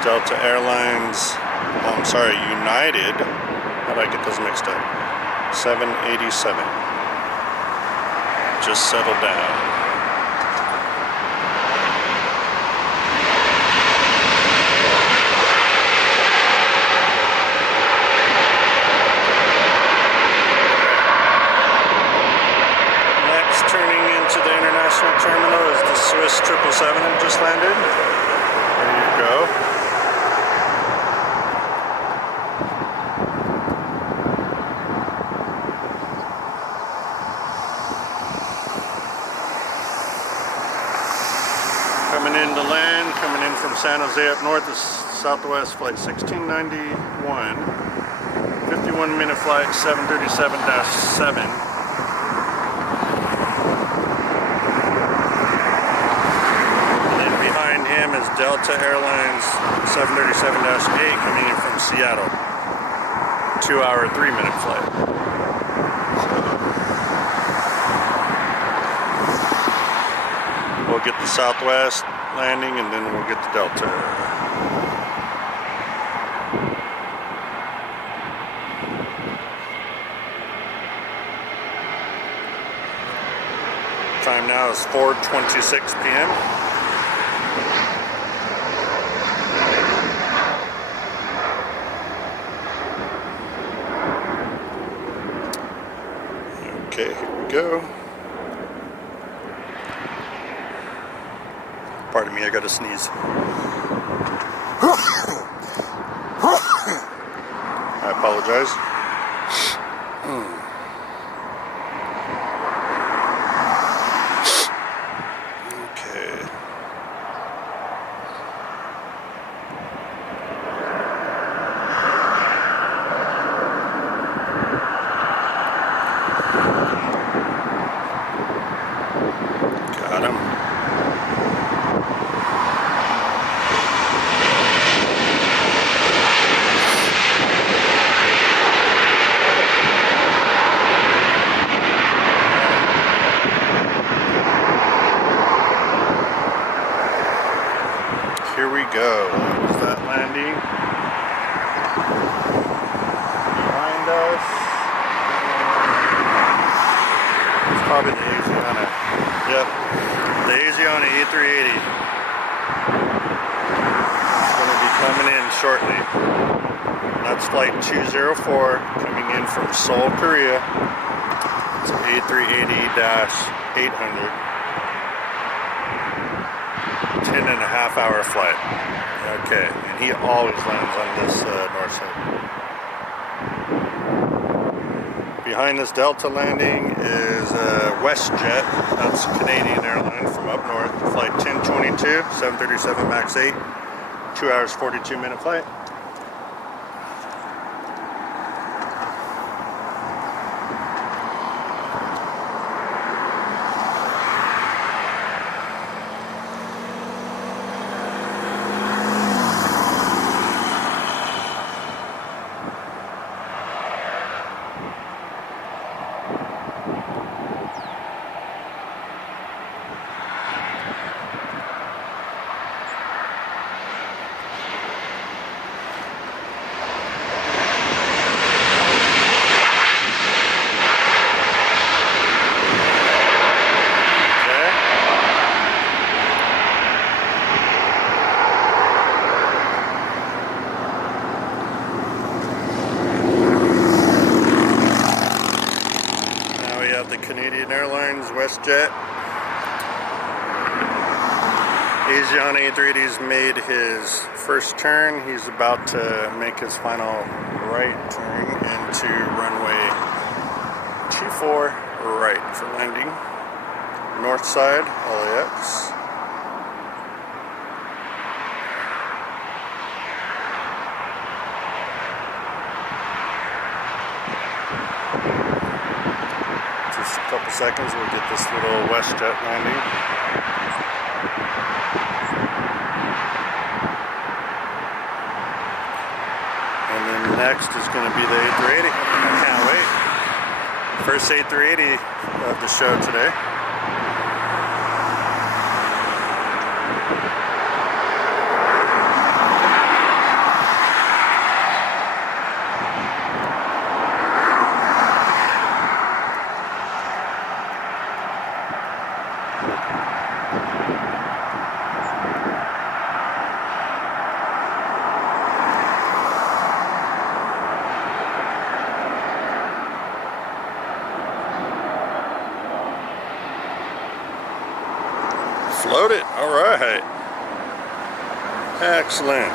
Delta Airlines, I'm sorry, United. How did I get those mixed up? 787. Just settled down. Terminal is the Swiss 777 that just landed. There you go. Coming in to land, coming in from San Jose up north is Southwest flight 1691. 51-minute flight 737-7. Is Delta Airlines 737-8 coming in from Seattle. 2-hour, 3-minute flight. So we'll get the Southwest landing and then we'll get the Delta. Time now is 4:26 p.m. Okay, here we go. Pardon me, I gotta sneeze. I apologize. Okay. Got him. Here we go. There's that landing behind us. Yep, the Aviation A380 is going to be coming in shortly. That's flight 204 coming in from Seoul, Korea. It's an A380-800. 10.5-hour flight. Okay, and he always lands on this north side. Behind this Delta landing is WestJet. That's Canadian Airlines from up north. Flight 1022, 737 MAX 8. 2 hours, 42-minute flight. The Canadian Airlines WestJet. Aviation A380's made his first turn. He's about to make his final right turn into runway 24 right for landing. North side, LAX. Just a couple seconds, we'll get this little WestJet landing. And then next is going to be the A380. I can't wait. First A380 of the show today. Floated. All right. Excellent.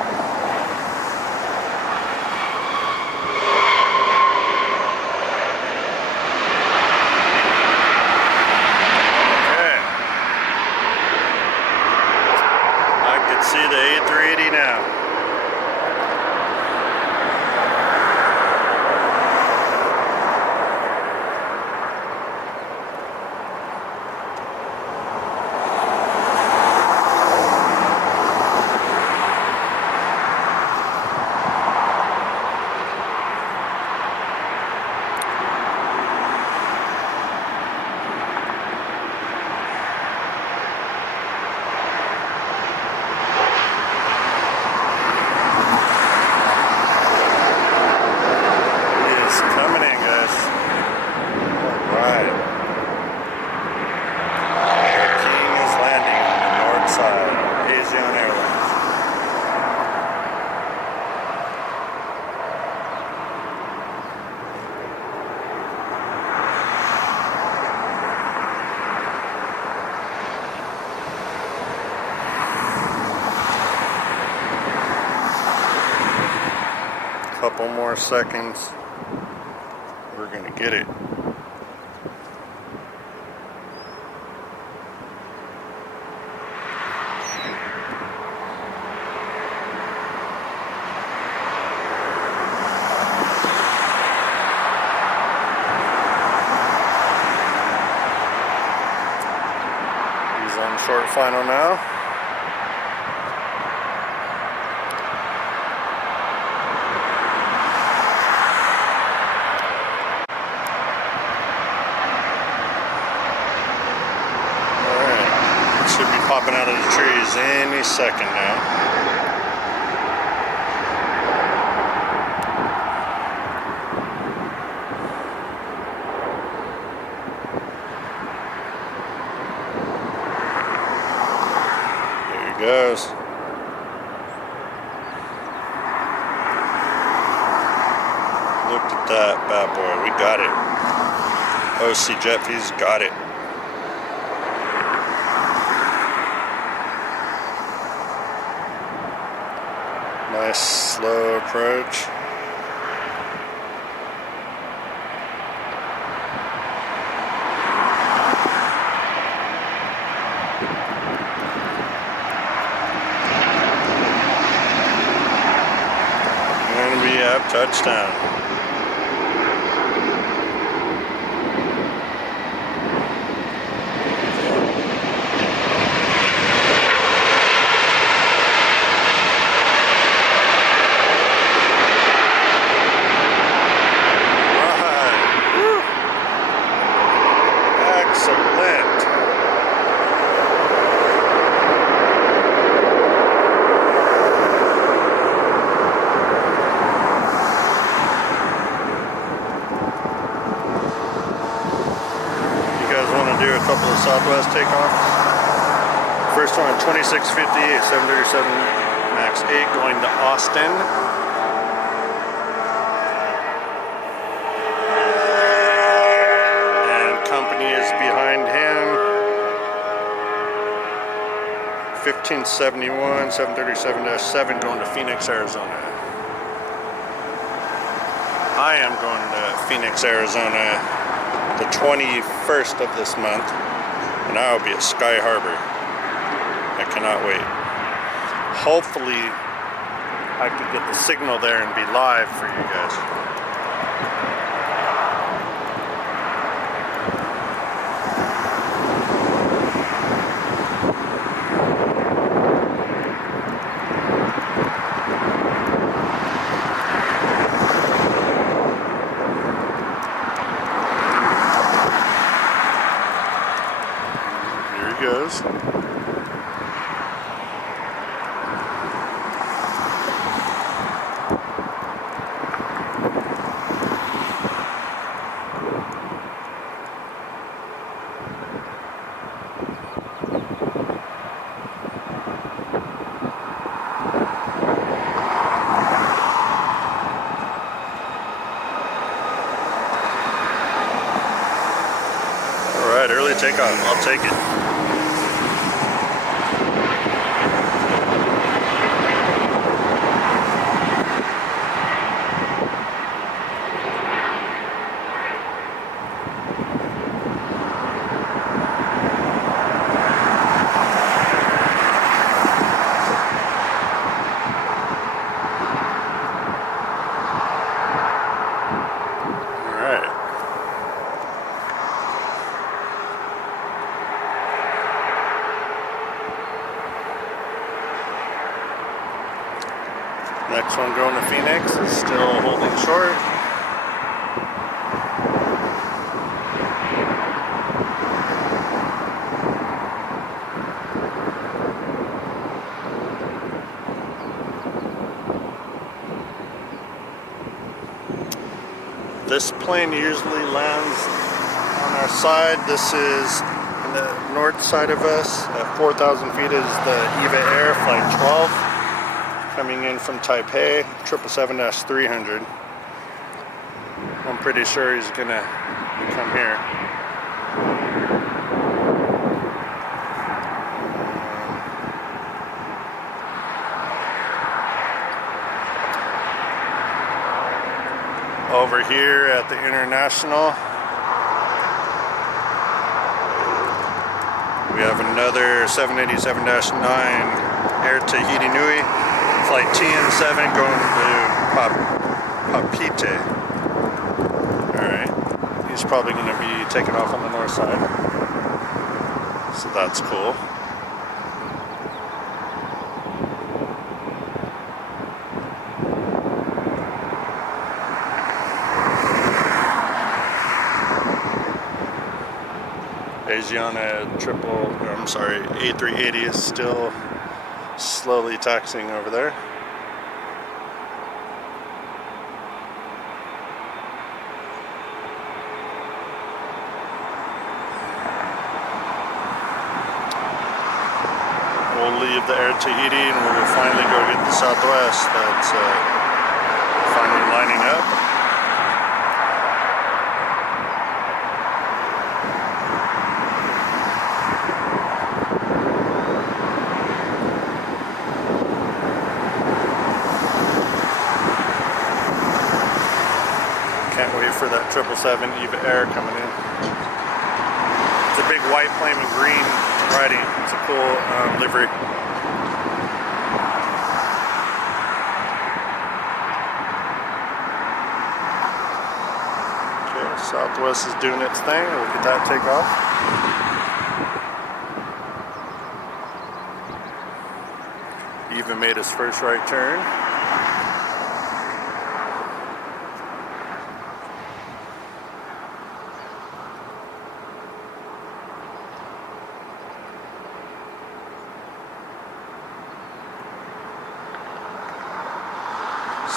Okay. I can see the A380 now. Couple more seconds, we're gonna get it. He's on short final now. Should be popping out of the trees any second now. goes. Look at that bad boy. We got it. OC Jetfees got it. Nice slow approach. And we have touchdown. Do a couple of Southwest takeoffs. First one 2650, 737 MAX 8 going to Austin. And company is behind him. 1571, 737-7 going to Phoenix, Arizona. I am going to Phoenix, Arizona the 21st of this month, and I will be at Sky Harbor. I cannot wait. Hopefully I can get the signal there and be live for you guys. Goes. All right, early takeoff. I'll take it. Next one going to Phoenix is still holding short. This plane usually lands on our side. This is on the north side of us. At 4,000 feet is the EVA Air Flight 12. Coming in from Taipei, 777-300. I'm pretty sure he's gonna come here. Over here at the International, we have another 787-9 Air Tahiti Nui. Flight TN7 going to Papeete. Alright, he's probably going to be taking off on the north side. So that's cool. Asiana A380 is still slowly taxiing over there. we'll leave the Air Tahiti and we'll finally go get the Southwest that's finally lining up. Can't wait for that 777 EVA Air coming in. It's a big white plane with green writing. It's a cool livery. Okay, Southwest is doing its thing. Look at that take off. EVA made his first right turn.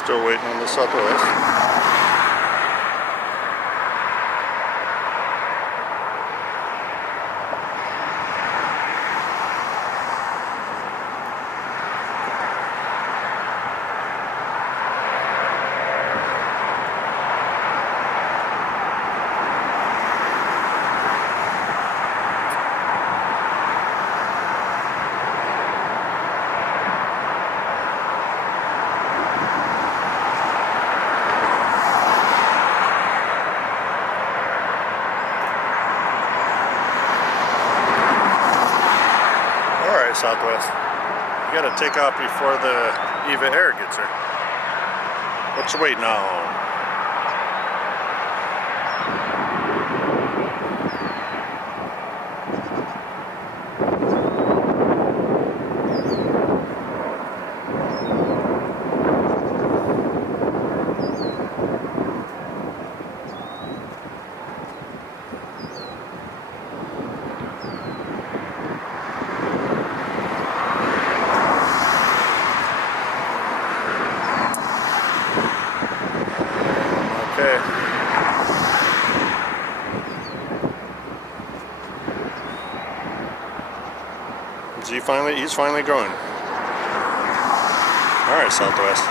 Still waiting on the Southwest. Southwest. You gotta take off before the EVA Air gets her. What you waiting on? Okay. He's finally going. All right, Southwest.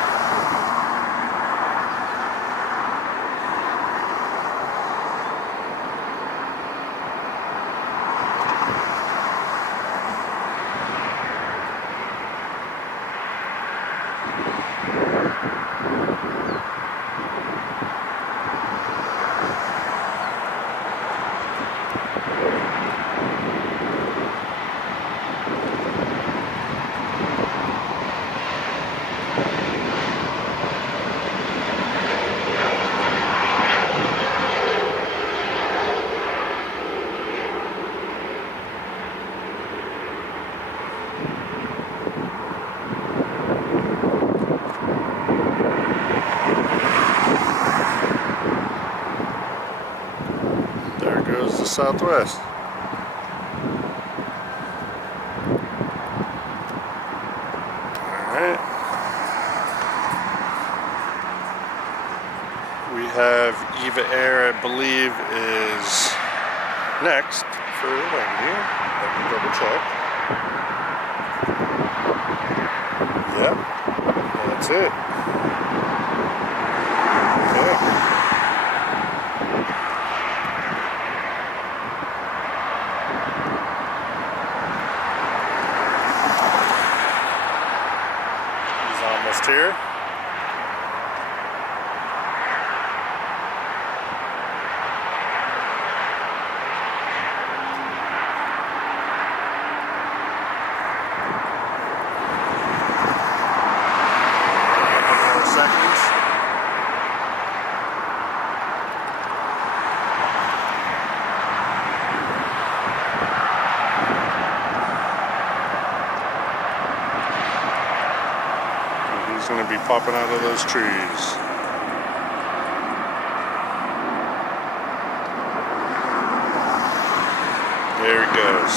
There goes the Southwest. Alright. We have EVA Air, I believe, is next for landing. Let me double check. Yep, that's it. Okay. Almost here. Seconds. He's going to be popping out of those trees. There he goes.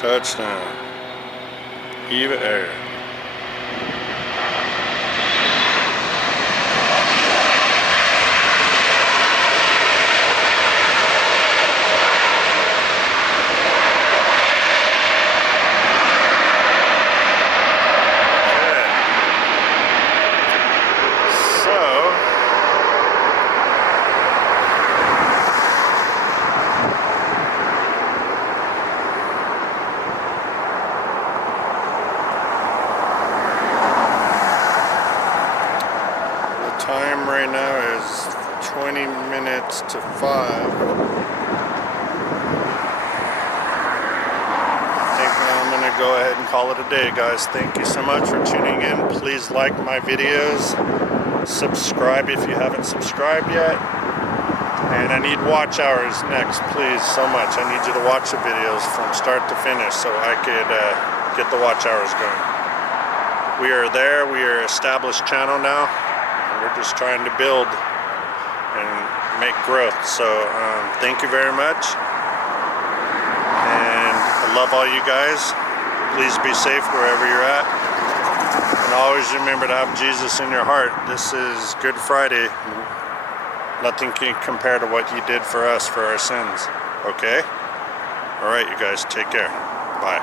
Touchdown. Eva Air. Time right now is 20 minutes to 5. I think I'm going to go ahead and call it a day, guys. Thank you so much for tuning in. Please like my videos. Subscribe if you haven't subscribed yet. And I need watch hours next, please, so much. I need you to watch the videos from start to finish so I could get the watch hours going. We are there. We are an established channel now. We're just trying to build and make growth. So thank you very much. And I love all you guys. Please be safe wherever you're at. And always remember to have Jesus in your heart. This is Good Friday. Nothing can compare to what He did for us for our sins. Okay? Alright, you guys. Take care. Bye.